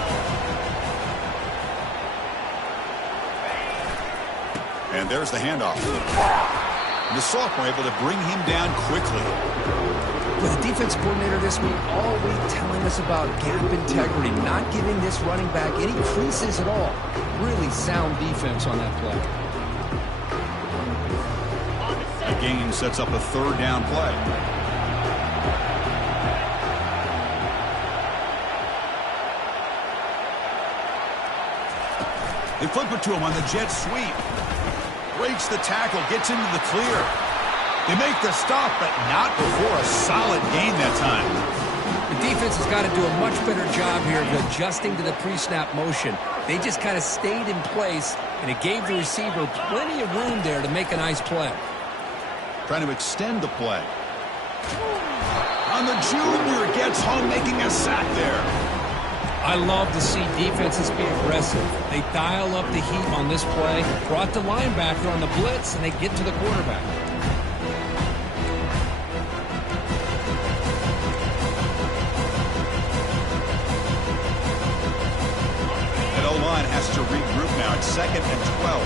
And there's the handoff. And the sophomore able to bring him down quickly. With the defense coordinator this week all week telling us about gap integrity, not giving this running back any creases at all. Really sound defense on that play. The gain sets up a 3rd down play. They flip it to him on the jet sweep. Breaks the tackle, gets into the clear. They make the stop, but not before a solid gain that time. The defense has got to do a much better job here of adjusting to the pre-snap motion. They just kind of stayed in place, and it gave the receiver plenty of room there to make a nice play. Trying to extend the play. On the junior, gets home, making a sack there. I love to see defenses be aggressive. They dial up the heat on this play, brought the linebacker on the blitz, and they get to the quarterback. line has to regroup now. It's 2nd and 12.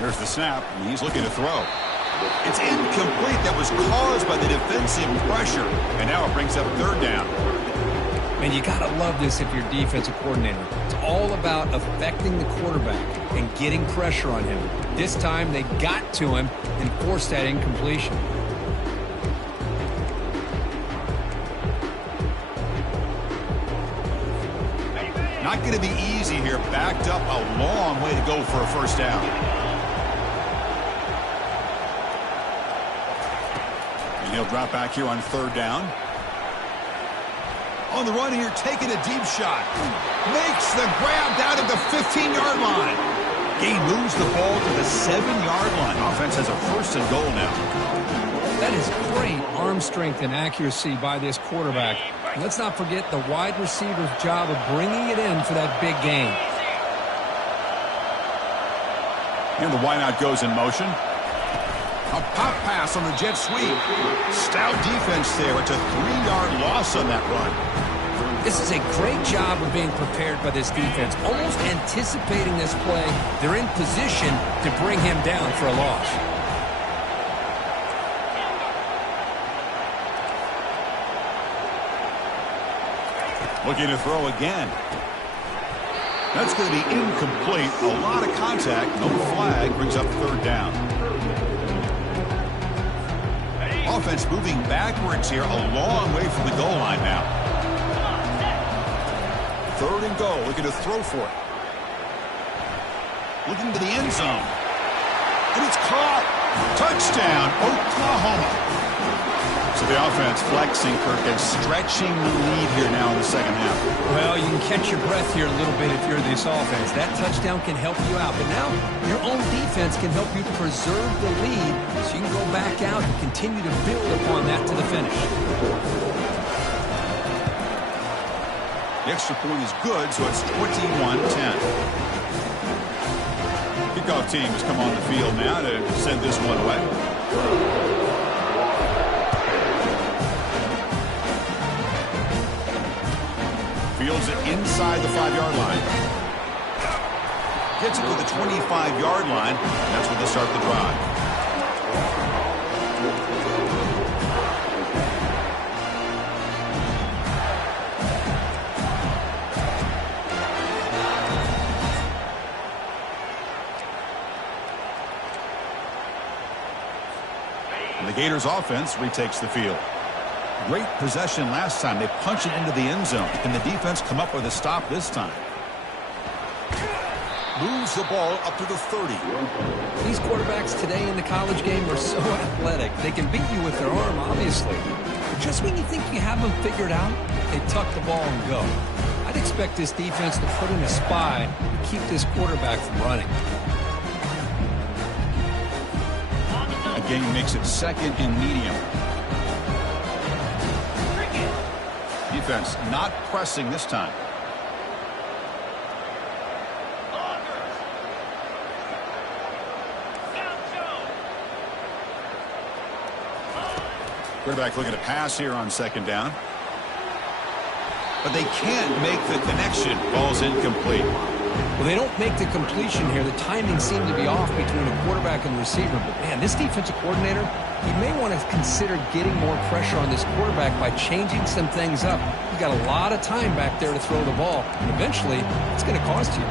There's the snap, and he's looking to throw. It's incomplete. That was caused by the defensive pressure. And now it brings up 3rd down. And you got to love this if you're defensive coordinator. It's all about affecting the quarterback and getting pressure on him. This time they got to him and forced that incompletion. Not going to be easy here. Backed up a long way to go for a 1st down. And he'll drop back here on 3rd down. On the run here, taking a deep shot. Makes the grab down at the 15-yard line. Gain moves the ball to the 7-yard line. Offense has a 1st and goal now. That is great arm strength and accuracy by this quarterback. And let's not forget the wide receiver's job of bringing it in for that big gain. And the wideout goes in motion. A pop pass on the jet sweep. Stout defense there. It's a 3-yard loss on that run. This is a great job of being prepared by this defense. Almost anticipating this play, they're in position to bring him down for a loss. Looking to throw again. That's going to be incomplete. A lot of contact. No flag. Brings up 3rd down. Offense moving backwards here. A long way from the goal line now. 3rd and goal. Looking to throw for it. Looking to the end zone. And it's caught. Touchdown, Oklahoma. So the offense flexing, Kirk, and stretching the lead here now in the 2nd half. Well, you can catch your breath here a little bit if you're this offense. That touchdown can help you out. But now your own defense can help you preserve the lead so you can go back out and continue to build upon that to the finish. The extra point is good, so it's 21-10. Kickoff team has come on the field now to send this one away. Fields it inside the 5-yard line. Gets it to the 25-yard line. That's where they start the drive. And the Gators offense retakes the field. Great possession last time. They punch it into the end zone. Can the defense come up with a stop this time? Moves the ball up to the 30. These quarterbacks today in the college game are so athletic. They can beat you with their arm, obviously. But just when you think you have them figured out, they tuck the ball and go. I'd expect this defense to put in a spy to keep this quarterback from running. Again, makes it 2nd and medium. Defense not pressing this time. Quarterback looking to pass here on 2nd down. But they can't make the connection. Ball's incomplete. Well, they don't make the completion here. The timing seemed to be off between the quarterback and the receiver. But, man, this defensive coordinator, he may want to consider getting more pressure on this quarterback by changing some things up. He's got a lot of time back there to throw the ball. And eventually, it's going to cost you.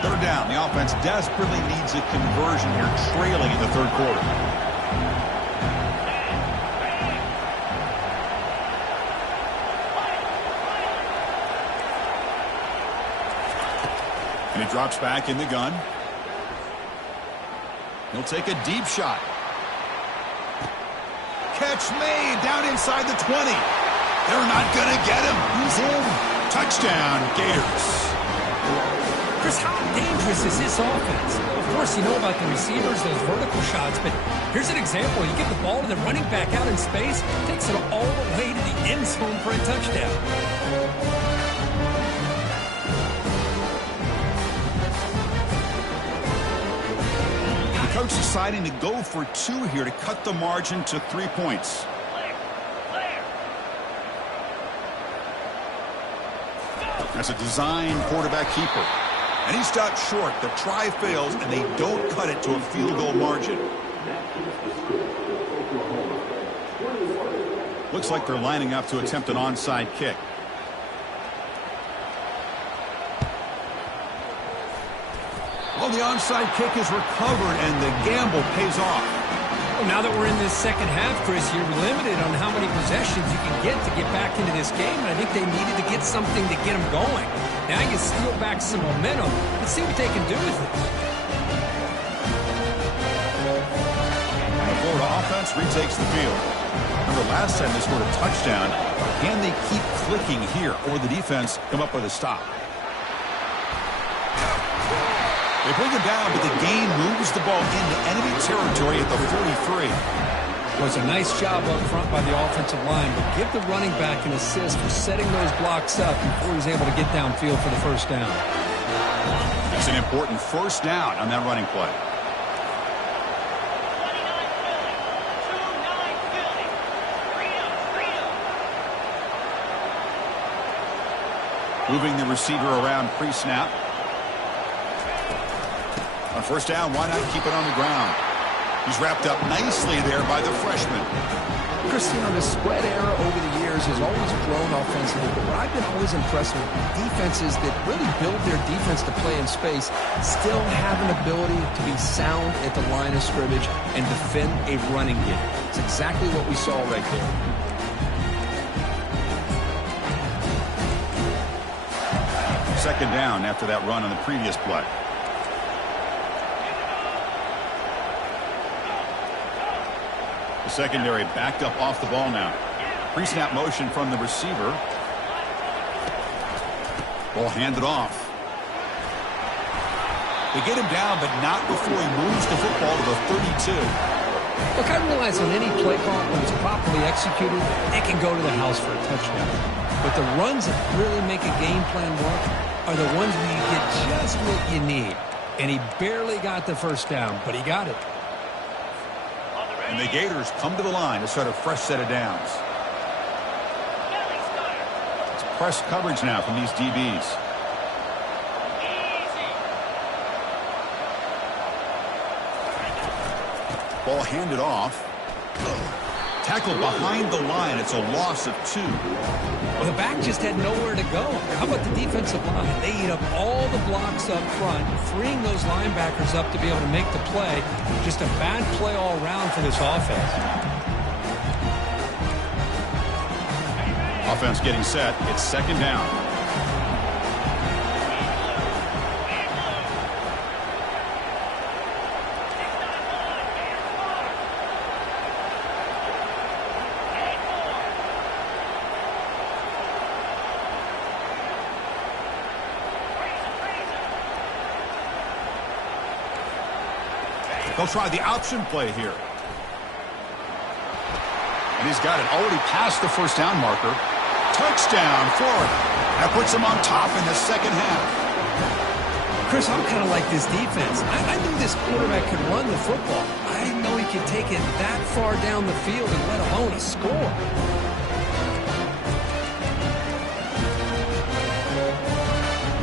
3rd down. The offense desperately needs a conversion here, trailing in the 3rd quarter. And he drops back in the gun. He'll take a deep shot. Catch made down inside the 20. They're not going to get him. He's in. Touchdown, Gators. Chris, how dangerous is this offense? Of course, you know about the receivers, those vertical shots, but here's an example. You get the ball to the running back out in space, takes it all the way to the end zone for a touchdown. Coach deciding to go for 2 here to cut the margin to 3 points. That's a design quarterback keeper. And he stopped short. The try fails, and they don't cut it to a field goal margin. Looks like they're lining up to attempt an onside kick. Well, the onside kick is recovered, and the gamble pays off. Well, now that we're in this second half, Chris, you're limited on how many possessions you can get to get back into this game, and I think they needed to get something to get them going. Now you can steal back some momentum and see what they can do with it. The Florida offense retakes the field. Remember, last time they scored a touchdown. Can they keep clicking here, or the defense come up with a stop? They bring him down, but the game moves the ball into enemy territory at the 43. Well, it's a nice job up front by the offensive line, but give the running back an assist for setting those blocks up before he's able to get downfield for the first down. It's an important first down on that running play. Moving the receiver around pre-snap. On first down, why not keep it on the ground? He's wrapped up nicely there by the freshman. Chris, you know, the spread era over the years has always grown offensively, but what I've been always impressed with defenses that really build their defense to play in space still have an ability to be sound at the line of scrimmage and defend a running game. It's exactly what we saw right there. Second down after that run on the previous play. The secondary backed up off the ball now. Pre-snap motion from the receiver. Ball handed off. They get him down, but not before he moves the football to the 32. Look, I realize on any play call, when it's properly executed, it can go to the house for a touchdown. But the runs that really make a game plan work are the ones where you get just what you need. And he barely got the first down, but he got it. And the Gators come to the line to start a fresh set of downs. It's press coverage now from these DBs. Ball handed off. Tackled behind the line. It's a loss of 2. Well, the back just had nowhere to go. How about the defensive line? They eat up all the blocks up front, freeing those linebackers up to be able to make the play. Just a bad play all around for this offense. Offense getting set. It's second down. They'll try the option play here. And he's got it already past the first down marker. Touchdown, Florida. That puts them on top in the second half. Chris, I'm kind of like this defense. I knew this quarterback could run the football. I didn't know he could take it that far down the field and let alone a score.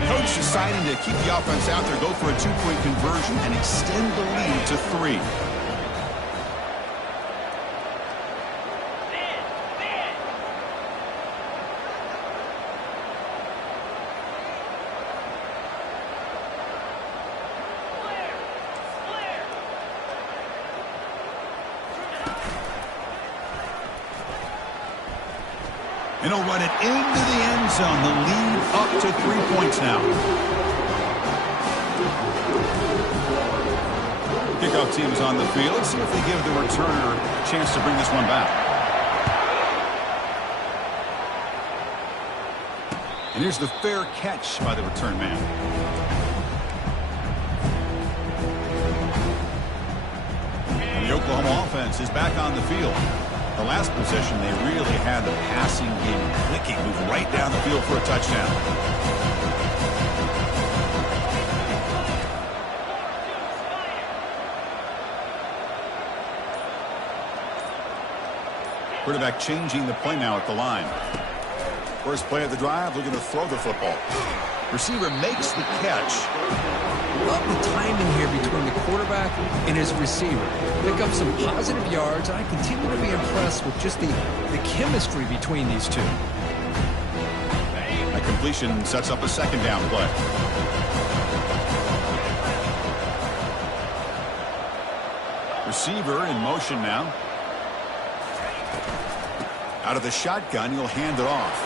Coach deciding to keep the offense out there, go for a 2-point conversion, and extend the lead to 3. And he'll run it into the end zone. The lead up to 3 points now. Kickoff team is on the field. Let's see if they give the returner a chance to bring this one back. And here's the fair catch by the return man. And the Oklahoma offense is back on the field. The last possession, they really had the passing game clicking, moved right down the field for a touchdown. Quarterback changing the play now at the line. First play of the drive, looking to throw the football. Receiver makes the catch. Love the timing here between the quarterback and his receiver. Pick up some positive yards, and I continue to be impressed with just the chemistry between these two. A completion sets up a second down play. Receiver in motion now. Out of the shotgun, he'll hand it off.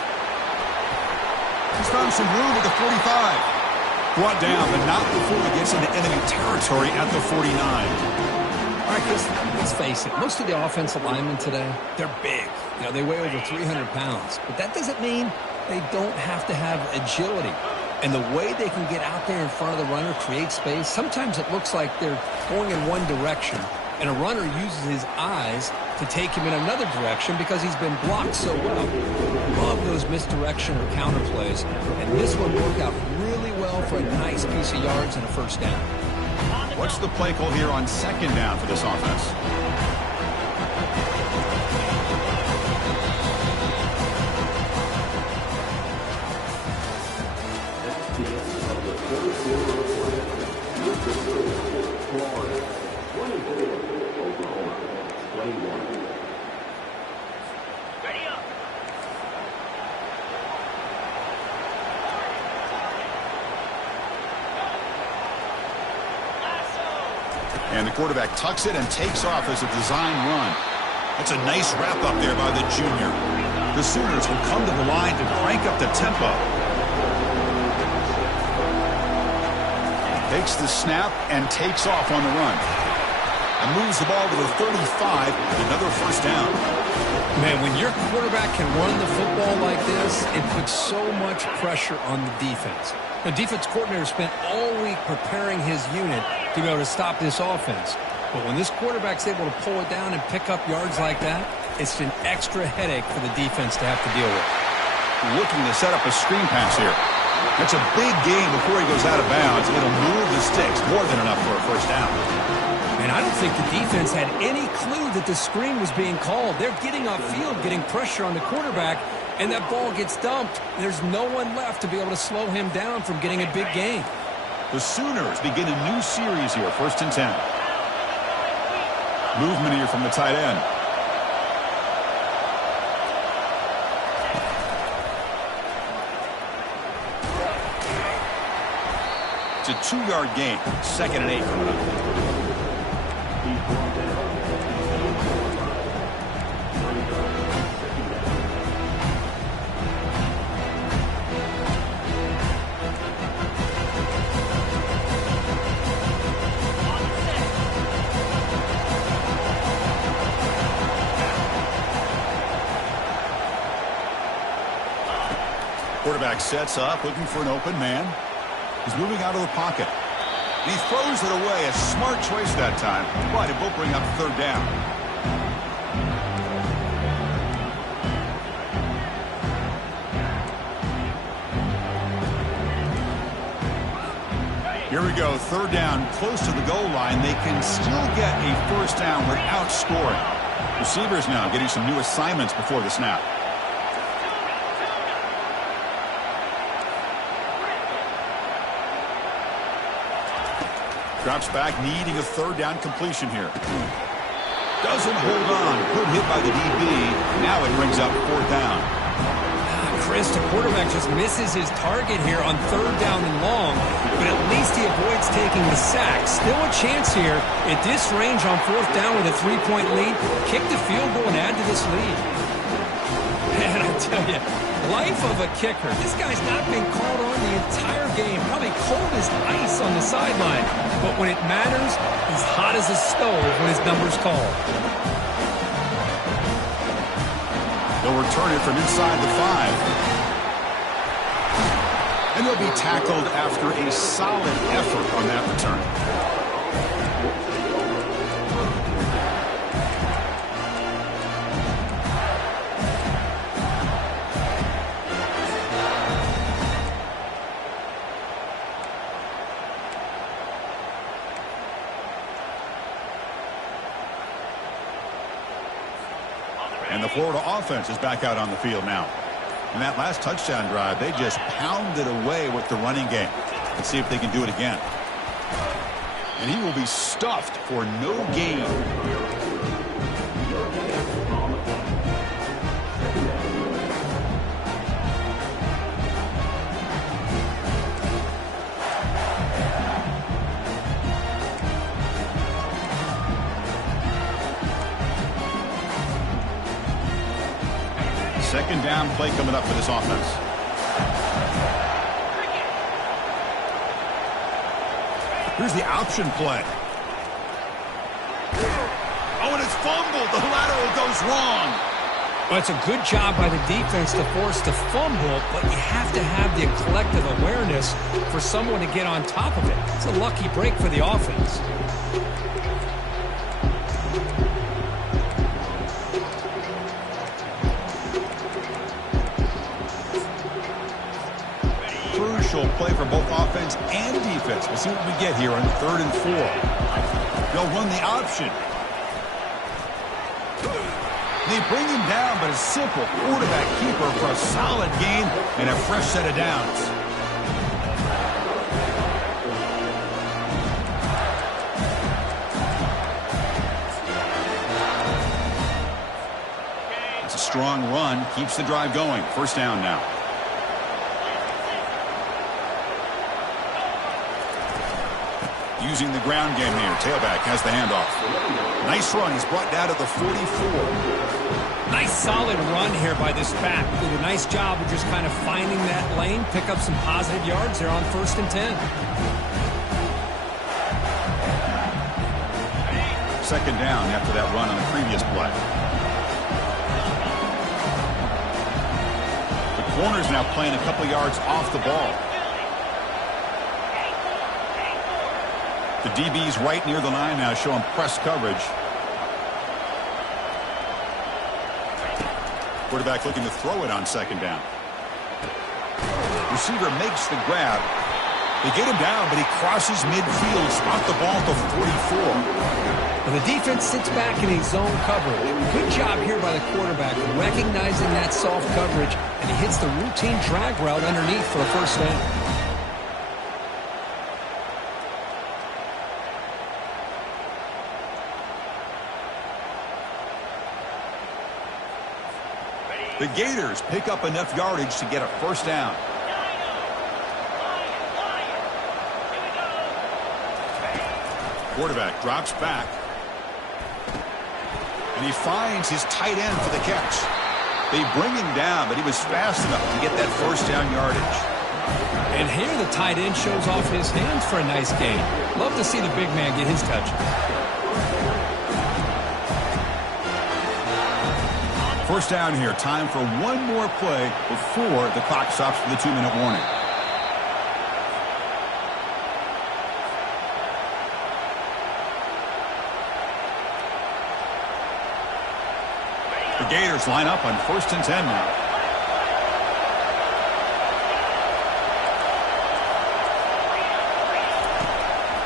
He's found some room at the 45. Brought down, but not before he gets into enemy territory at the 49. All right, Chris, let's face it. Most of the offensive linemen today, they're big. You know, they weigh over 300 pounds. But that doesn't mean they don't have to have agility. And the way they can get out there in front of the runner, create space, sometimes it looks like they're going in one direction, and a runner uses his eyes to take him in another direction because he's been blocked so well. Love those misdirection or counter plays, and this one worked out really well for a nice piece of yards and a first down. What's the play call here on second down for this offense? And the quarterback tucks it and takes off as a design run. That's a nice wrap up there by the junior. The Sooners will come to the line to crank up the tempo. Takes the snap and takes off on the run. And moves the ball to the 35 with another first down. Man, when your quarterback can run the football like this, it puts so much pressure on the defense. The defense coordinator spent all week preparing his unit to be able to stop this offense. But when this quarterback's able to pull it down and pick up yards like that, it's an extra headache for the defense to have to deal with. Looking to set up a screen pass here. That's a big gain before he goes out of bounds. It'll move the sticks, more than enough for a first down. And I don't think the defense had any clue that the screen was being called. They're getting upfield, getting pressure on the quarterback, and that ball gets dumped. There's no one left to be able to slow him down from getting a big gain. The Sooners begin a new series here, 1st and 10. Movement here from the tight end. It's a 2-yard gain. 2nd and 8 coming up. Quarterback sets up, looking for an open man. He's moving out of the pocket. And he throws it away. A smart choice that time. But it will bring up 3rd down. Here we go. 3rd down, close to the goal line. They can still get a first down without scoring. Receivers now getting some new assignments before the snap. Drops back, needing a 3rd down completion here. Doesn't hold on. Good hit by the DB. Now it brings up 4th down. Chris, the quarterback just misses his target here on 3rd down and long, but at least he avoids taking the sack. Still a chance here at this range on 4th down with a 3-point lead. Kick the field goal and add to this lead. Man, I tell you, life of a kicker. This guy's not been called on the entire game. Probably cold as ice on the sideline. But when it matters, he's hot as a stove when his number's called. They'll return it from inside the 5. And they'll be tackled after a solid effort on that return. And the Florida offense is back out on the field now. In that last touchdown drive, they just pounded away with the running game. Let's see if they can do it again. And he will be stuffed for no gain. Second down play coming up for this offense. Here's the option play. Oh, and it's fumbled. The lateral goes wrong. Well, it's a good job by the defense to force the fumble, but you have to have the collective awareness for someone to get on top of it. It's a lucky break for the offense. Crucial play for both offense and defense. We'll see what we get here on 3rd and 4. They'll run the option. They bring him down, but a simple quarterback keeper for a solid gain and a fresh set of downs. It's a strong run, keeps the drive going. First down now. Using the ground game here. Tailback has the handoff. Nice run. He's brought down to the 44. Nice solid run here by this back. Did a nice job of just kind of finding that lane, pick up some positive yards there on 1st and 10. Second down after that run on the previous play. The corner's now playing a couple yards off the ball. The DB's right near the line now, showing press coverage. Quarterback looking to throw it on second down. Receiver makes the grab. They get him down, but he crosses midfield, spot the ball at the 44. And the defense sits back in a zone coverage. Good job here by the quarterback, recognizing that soft coverage, and he hits the routine drag route underneath for a first down. The Gators pick up enough yardage to get a first down. Quarterback drops back. And he finds his tight end for the catch. They bring him down, but he was fast enough to get that first down yardage. And here the tight end shows off his hands for a nice gain. Love to see the big man get his touches. First down here. Time for one more play before the clock stops for the 2-minute warning. The Gators line up on 1st and 10 now.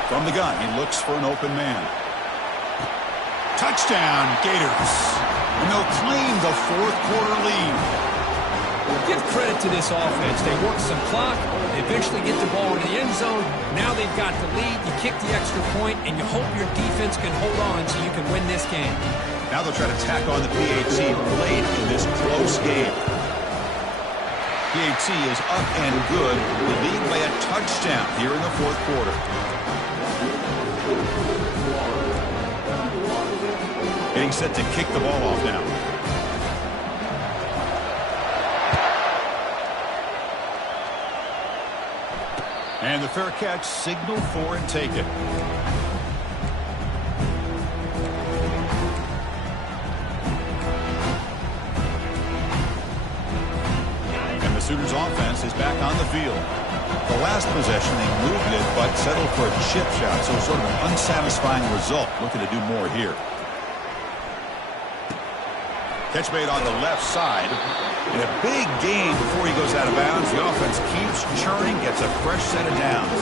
From the gun, he looks for an open man. Touchdown, Gators. And they'll claim the 4th quarter lead. Give credit to this offense. They work some clock. They eventually get the ball in the end zone. Now they've got the lead. You kick the extra point, and you hope your defense can hold on so you can win this game. Now they'll try to tack on the PAT late in this close game. PAT is up and good. The lead by a touchdown here in the 4th quarter. Getting set to kick the ball off now. And the fair catch, signal for and take it. And the Sooners offense is back on the field. The last possession, they moved it, but settled for a chip shot, so sort of an unsatisfying result. Looking to do more here. Catch made on the left side. And a big gain before he goes out of bounds. The offense keeps churning, gets a fresh set of downs.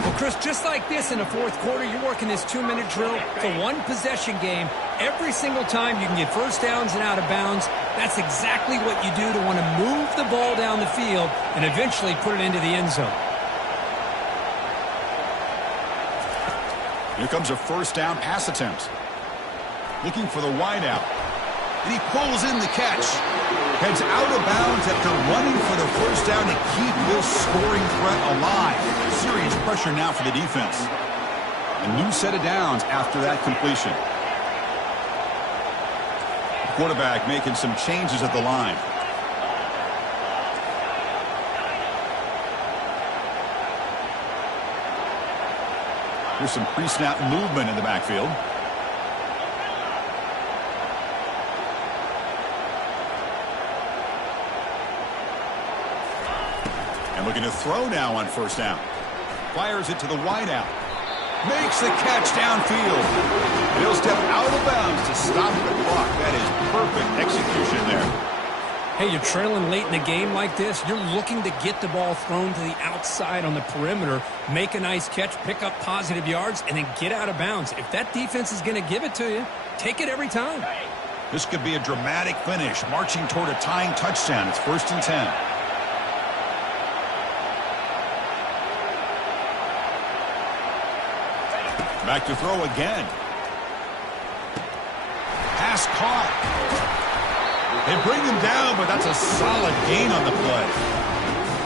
Well, Chris, just like this in the fourth quarter, you're working this 2-minute drill. It's a one-possession game. Every single time you can get first downs and out of bounds, that's exactly what you do to want to move the ball down the field and eventually put it into the end zone. Here comes a first down pass attempt. Looking for the wideout. And he pulls in the catch. Heads out of bounds after running for the first down to keep this scoring threat alive. Serious pressure now for the defense. A new set of downs after that completion. The quarterback making some changes at the line. Here's some pre-snap movement in the backfield. And looking to throw now on first down. Fires it to the wideout. Makes the catch downfield. And he'll step out of bounds to stop the clock. That is perfect execution there. Hey, you're trailing late in the game like this. You're looking to get the ball thrown to the outside on the perimeter, make a nice catch, pick up positive yards, and then get out of bounds. If that defense is going to give it to you, take it every time. This could be a dramatic finish, marching toward a tying touchdown. It's 1st and 10. Back to throw again. Pass caught. They bring him down, but that's a solid gain on the play.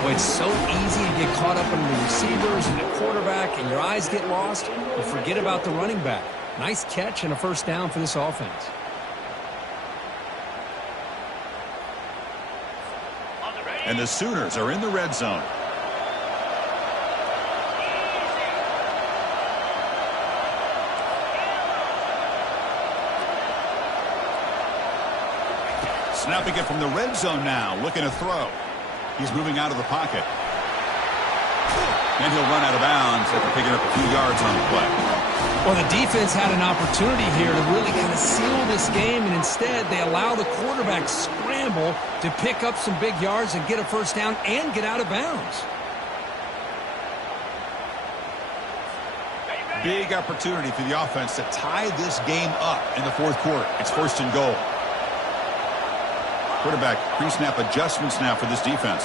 Boy, it's so easy to get caught up in the receivers and the quarterback, and your eyes get lost. You forget about the running back. Nice catch and a first down for this offense. And the Sooners are in the red zone. Snapping it from the red zone now, looking to throw. He's moving out of the pocket. And he'll run out of bounds after picking up a few yards on the play. Well, the defense had an opportunity here to really kind of seal this game, and instead they allow the quarterback scramble to pick up some big yards and get a first down and get out of bounds. Big opportunity for the offense to tie this game up in the fourth quarter. It's 1st and goal. Quarterback pre-snap adjustments now for this defense.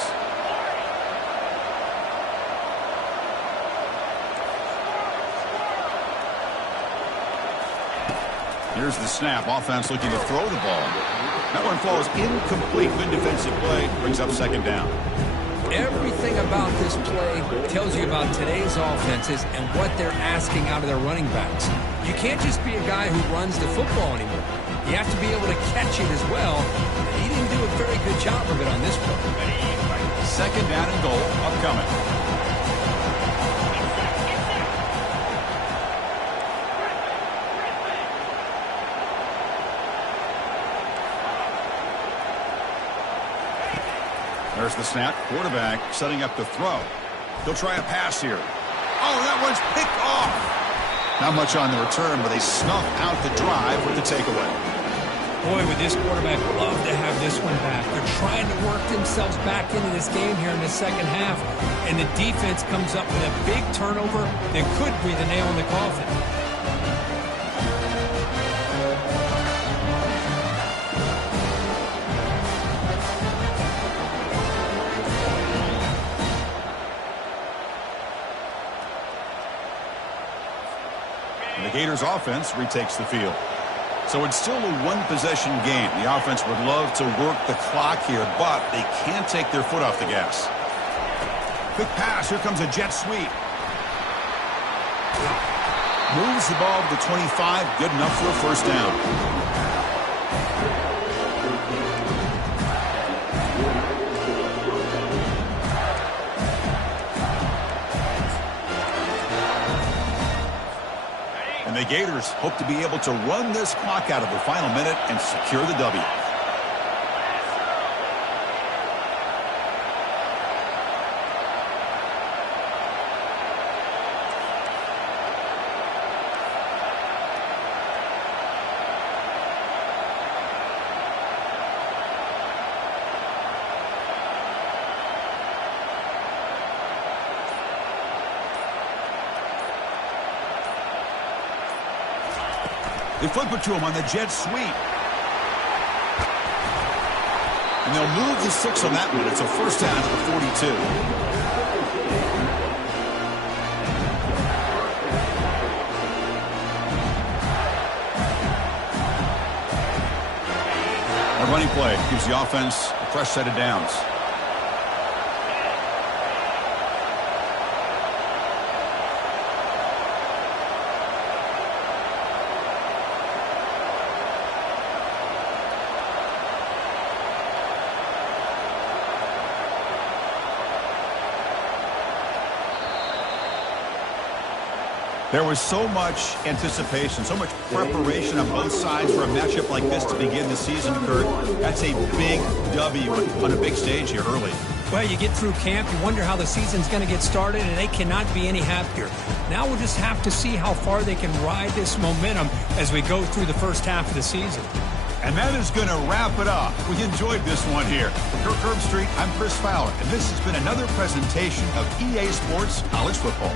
Here's the snap. Offense looking to throw the ball. That one falls incomplete. Good defensive play. Brings up 2nd down. Everything about this play tells you about today's offenses and what they're asking out of their running backs. You can't just be a guy who runs the football anymore. You have to be able to catch it as well. And he didn't do a very good job of it on this play. 2nd down and goal upcoming. There's the snap. Quarterback setting up the throw. He'll try a pass here. Oh, that one's picked off. Not much on the return, but they snuff out the drive with the takeaway. Boy, would this quarterback love to have this one back. They're trying to work themselves back into this game here in the second half, and the defense comes up with a big turnover that could be the nail in the coffin. The Gators offense retakes the field. So it's still a one-possession game. The offense would love to work the clock here, but they can't take their foot off the gas. Quick pass. Here comes a jet sweep. Moves the ball to the 25. Good enough for a first down. And the Gators hope to be able to run this clock out of the final minute and secure the W. They flip it to him on the jet sweep. And they'll move the 6 on that one. It's a first down to the 42. A running play gives the offense a fresh set of downs. There was so much anticipation, so much preparation on both sides for a matchup like this to begin the season, Kurt. That's a big W on a big stage here early. Well, you get through camp, you wonder how the season's going to get started, and they cannot be any happier. Now we'll just have to see how far they can ride this momentum as we go through the first half of the season. And that is going to wrap it up. We enjoyed this one here. For Kirk Herbstreit, I'm Chris Fowler, and this has been another presentation of EA Sports College Football.